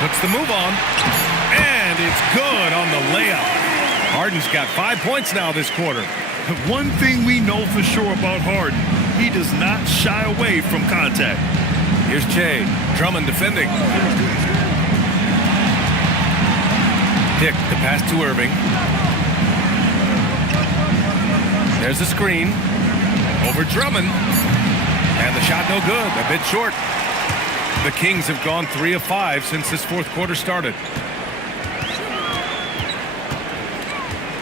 Puts the move on. And it's good on the layup. Harden's got 5 points now this quarter. One thing we know for sure about Harden, he does not shy away from contact. Here's Che. Drummond defending. Dick, the pass to Irving. There's the screen. Over Drummond. And the shot no good. A bit short. The Kings have gone 3 of 5 since this fourth quarter started.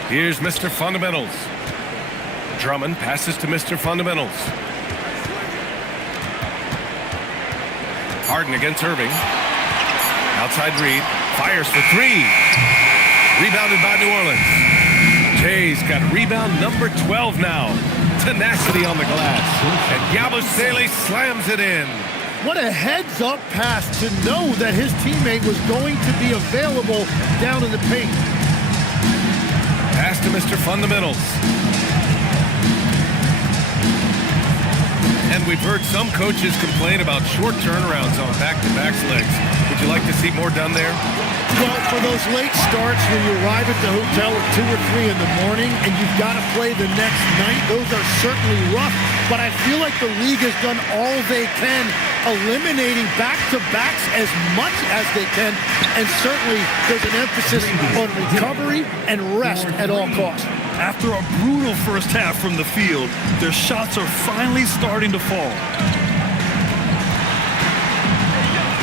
Here's Mr. Fundamentals. Drummond passes to Mr. Fundamentals. Harden against Irving. Outside Reid. Fires for 3. Rebounded by New Orleans. Jay's got rebound number 12 now. Tenacity on the glass. And Yabusele slams it in. What a heads-up pass to know that his teammate was going to be available down in the paint. Pass to Mr. Fundamentals. And we've heard some coaches complain about short turnarounds on back-to-back legs. Would you like to see more done there? Well, for those late starts when you arrive at the hotel at 2 or 3 in the morning and you've got to play the next night, those are certainly rough. But I feel like the league has done all they can, eliminating back-to-backs as much as they can. And certainly there's an emphasis on recovery and rest at all costs. After a brutal first half from the field, their shots are finally starting to fall.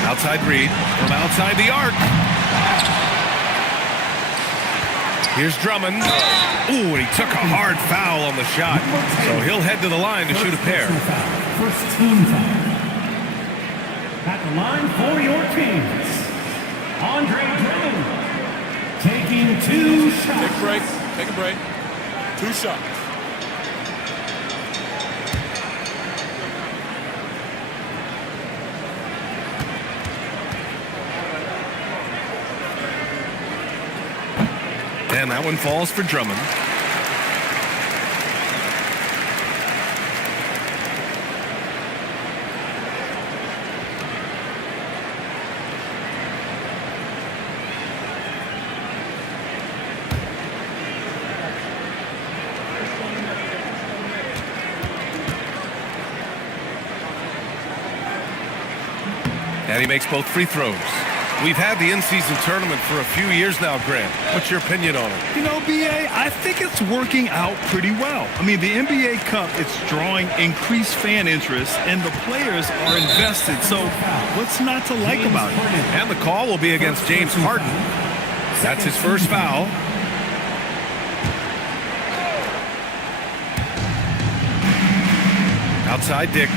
Outside Reed from outside the arc. Here's Drummond. Ooh, and he took a hard foul on the shot. So he'll head to the line to shoot a pair. First team foul. At the line for your teams, Andre Drummond taking 2 shots. Take a break. Take a break. 2 shots. And that one falls for Drummond. And he makes both free throws. We've had the in-season tournament for a few years now, Grant. What's your opinion on it? You know, B.A., I think it's working out pretty well. I mean, the NBA Cup, it's drawing increased fan interest, and the players are invested. So what's not to like about it? And the call will be against James Harden. That's his first foul. Outside Dick.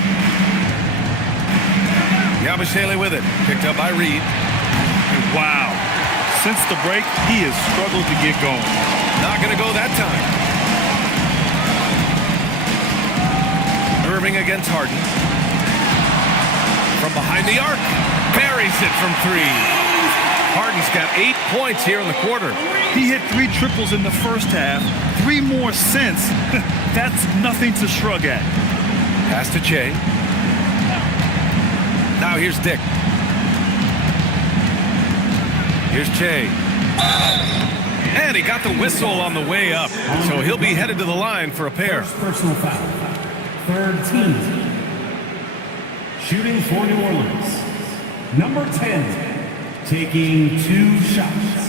Yabusele with it. Picked up by Reed. Wow. Since the break, he has struggled to get going. Not going to go that time. Irving against Harden. From behind the arc. Buries it from 3. Harden's got 8 points here in the quarter. He hit 3 triples in the first half. 3 more since. That's nothing to shrug at. Pass to Che. Now here's Dick. Here's Che. And he got the whistle on the way up. So he'll be headed to the line for a pair. Personal foul. Third team. Shooting for New Orleans. Number 10. Taking 2 shots.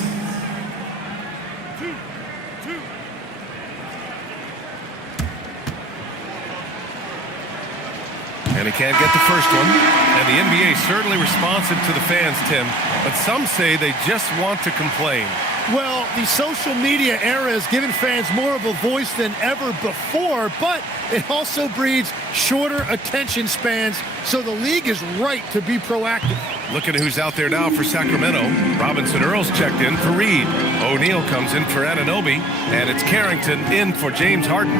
And he can't get the first one. And the NBA certainly responsive to the fans, Tim. But some say they just want to complain. Well, the social media era has given fans more of a voice than ever before, but it also breeds shorter attention spans, so the league is right to be proactive. Look at who's out there now for Sacramento. Robinson Earl's checked in for Reed. O'Neal comes in for Anunoby. And it's Carrington in for James Harden.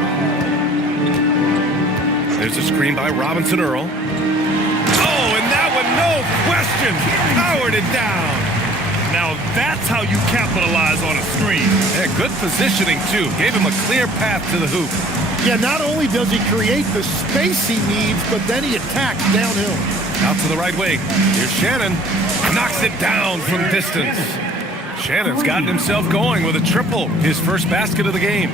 There's a screen by Robinson Earl. Oh, and that one, no question, powered it down. Now that's how you capitalize on a screen. Yeah, good positioning, too. Gave him a clear path to the hoop. Yeah, not only does he create the space he needs, but then he attacks downhill. Out to the right wing. Here's Shannon. Knocks it down from distance. Shannon's gotten himself going with a triple. His first basket of the game.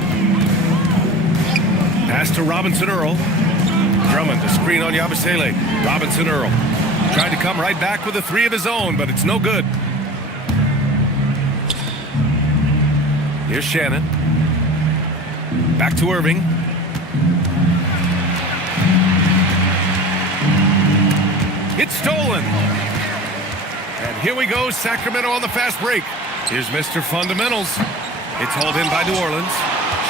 Pass to Robinson Earl. Drummond, a screen on Yabusele. Robinson Earl tried to come right back with a 3 of his own, but it's no good. Here's Shannon. Back to Irving. It's stolen. And here we go, Sacramento on the fast break. Here's Mr. Fundamentals. It's hauled in by New Orleans.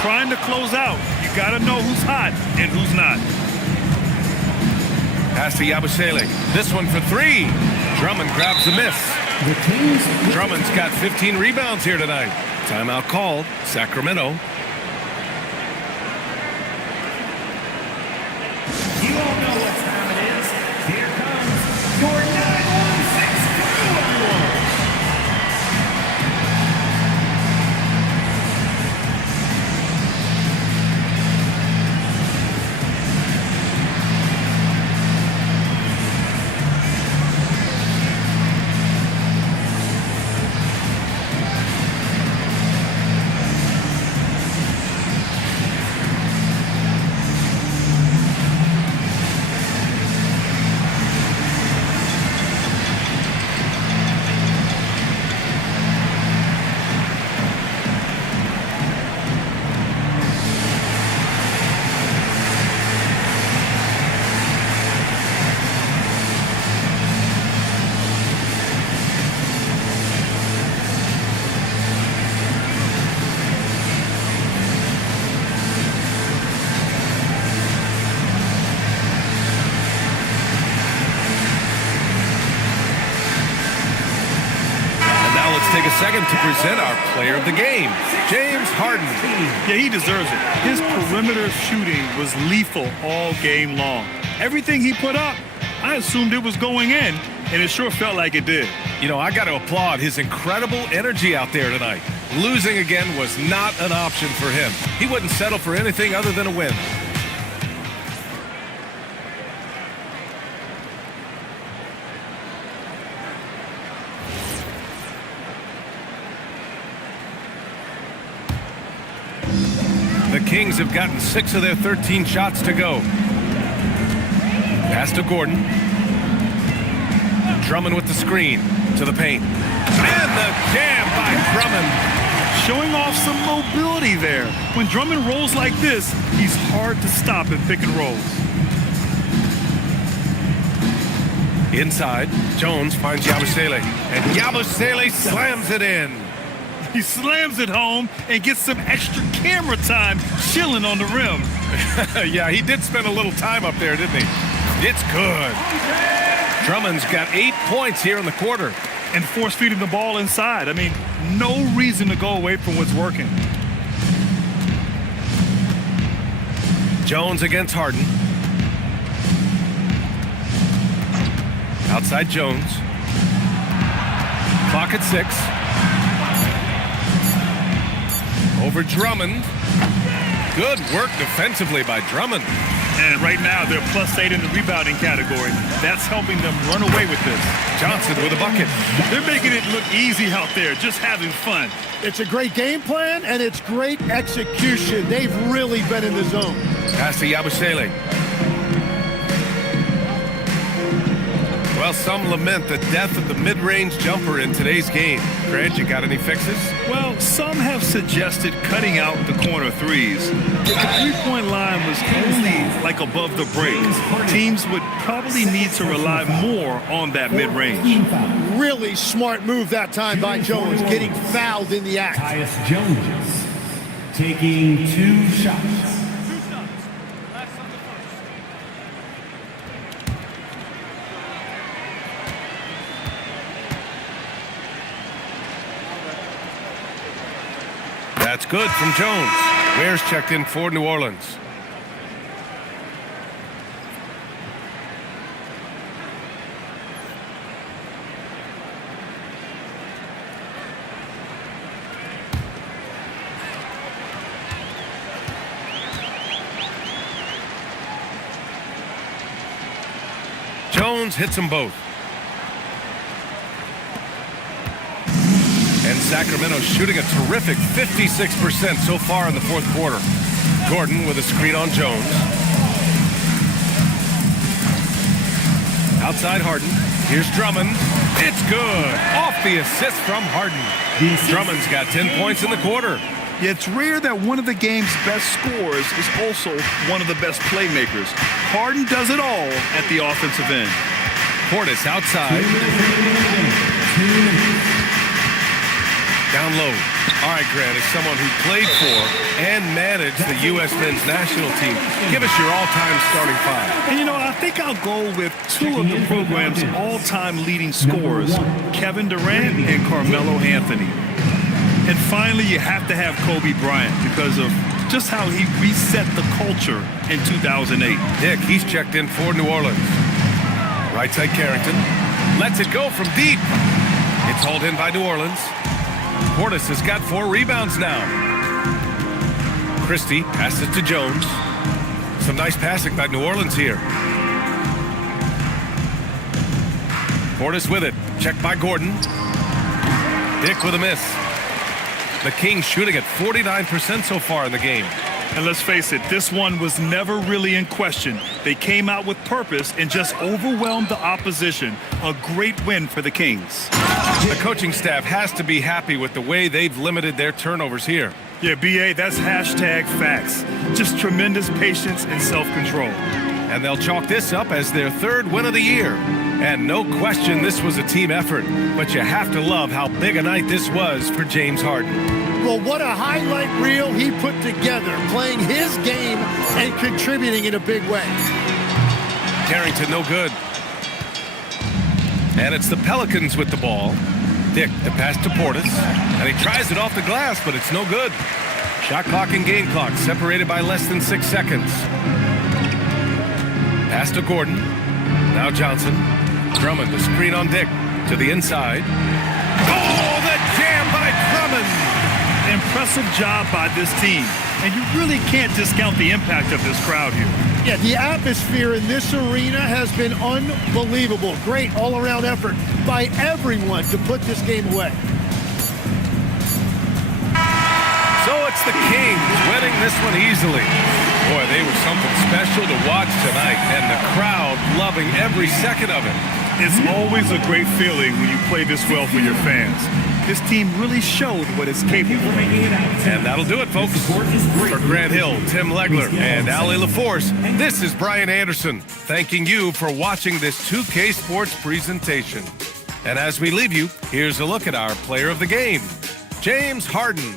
Trying to close out. You got to know who's hot and who's not. Pass to Yabusele. This one for 3. Drummond grabs the miss. Drummond's got 15 rebounds here tonight. Timeout called. Sacramento. You all know what time it is. Here comes second to present our player of the game, James Harden. Yeah, he deserves it. His perimeter shooting was lethal all game long. Everything he put up, I assumed it was going in, and it sure felt like it did. You know, I got to applaud his incredible energy out there tonight. Losing again was not an option for him. He wouldn't settle for anything other than a win. The Kings have gotten 6 of their 13 shots to go. Pass to Gordon. Drummond with the screen to the paint. And the jam by Drummond. Showing off some mobility there. When Drummond rolls like this, he's hard to stop in pick and rolls. Inside, Jones finds Yabusele. And Yabusele slams it in. He slams it home and gets some extra camera time chilling on the rim. Yeah, he did spend a little time up there, didn't he? It's good. Drummond's got 8 points here in the quarter. And force feeding the ball inside. I mean, no reason to go away from what's working. Jones against Harden. Outside Jones. Clock at 6. Over Drummond. Good work defensively by Drummond. And right now, they're +8 in the rebounding category. That's helping them run away with this. Johnson with a bucket. They're making it look easy out there, just having fun. It's a great game plan, and it's great execution. They've really been in the zone. Pass to Yabusele. Well, some lament the death of the mid-range jumper in today's game. Grant, you got any fixes? Well, some have suggested cutting out the corner threes. If the three-point line was only like above the break, teams would probably need to rely more on that mid-range. Really smart move that time by Jones, getting fouled in the act. Tyus Jones taking 2 shots. That's good from Jones. Ware's checked in for New Orleans. Jones hits them both. And Sacramento shooting a terrific 56% so far in the fourth quarter. Gordon with a screen on Jones. Outside Harden. Here's Drummond. It's good. Off the assist from Harden. Drummond's got 10 points in the quarter. It's rare that one of the game's best scorers is also one of the best playmakers. Harden does it all at the offensive end. Portis outside. Down low. All right, Grant, as someone who played for and managed the U.S. men's national team, give us your all-time starting 5. And, you know, I think I'll go with 2 of the program's all-time leading scorers, Kevin Durant and Carmelo Anthony. And finally, you have to have Kobe Bryant because of just how he reset the culture in 2008. Dick, he's checked in for New Orleans. Right side Carrington. Lets it go from deep. It's hauled in by New Orleans. Portis has got 4 rebounds now. Christie passes to Jones. Some nice passing by New Orleans here. Portis with it. Checked by Gordon. Dick with a miss. The Kings shooting at 49% so far in the game. And let's face it, this one was never really in question. They came out with purpose and just overwhelmed the opposition. A great win for the Kings. The coaching staff has to be happy with the way they've limited their turnovers here. Yeah, B.A., that's #facts. Just tremendous patience and self-control. And they'll chalk this up as their 3rd win of the year. And no question this was a team effort, but you have to love how big a night this was for James Harden. Well, what a highlight reel he put together, playing his game and contributing in a big way. Carrington no good. And it's the Pelicans with the ball. Dick, the pass to Portis, and he tries it off the glass, but it's no good. Shot clock and game clock separated by less than 6 seconds. Pass to Gordon. Now Johnson. Drummond, the screen on Dick. To the inside. Oh, the jam by Drummond! Impressive job by this team. And you really can't discount the impact of this crowd here. Yeah, the atmosphere in this arena has been unbelievable. Great all-around effort by everyone to put this game away. So it's the Kings winning this one easily. Boy, they were something special to watch tonight, and the crowd loving every second of it. It's always a great feeling when you play this well for your fans. This team really showed what it's capable of. And that'll do it, folks. For Grant Hill, Tim Legler, and Ali LaForce, this is Brian Anderson, thanking you for watching this 2K Sports presentation. And as we leave you, here's a look at our player of the game, James Harden.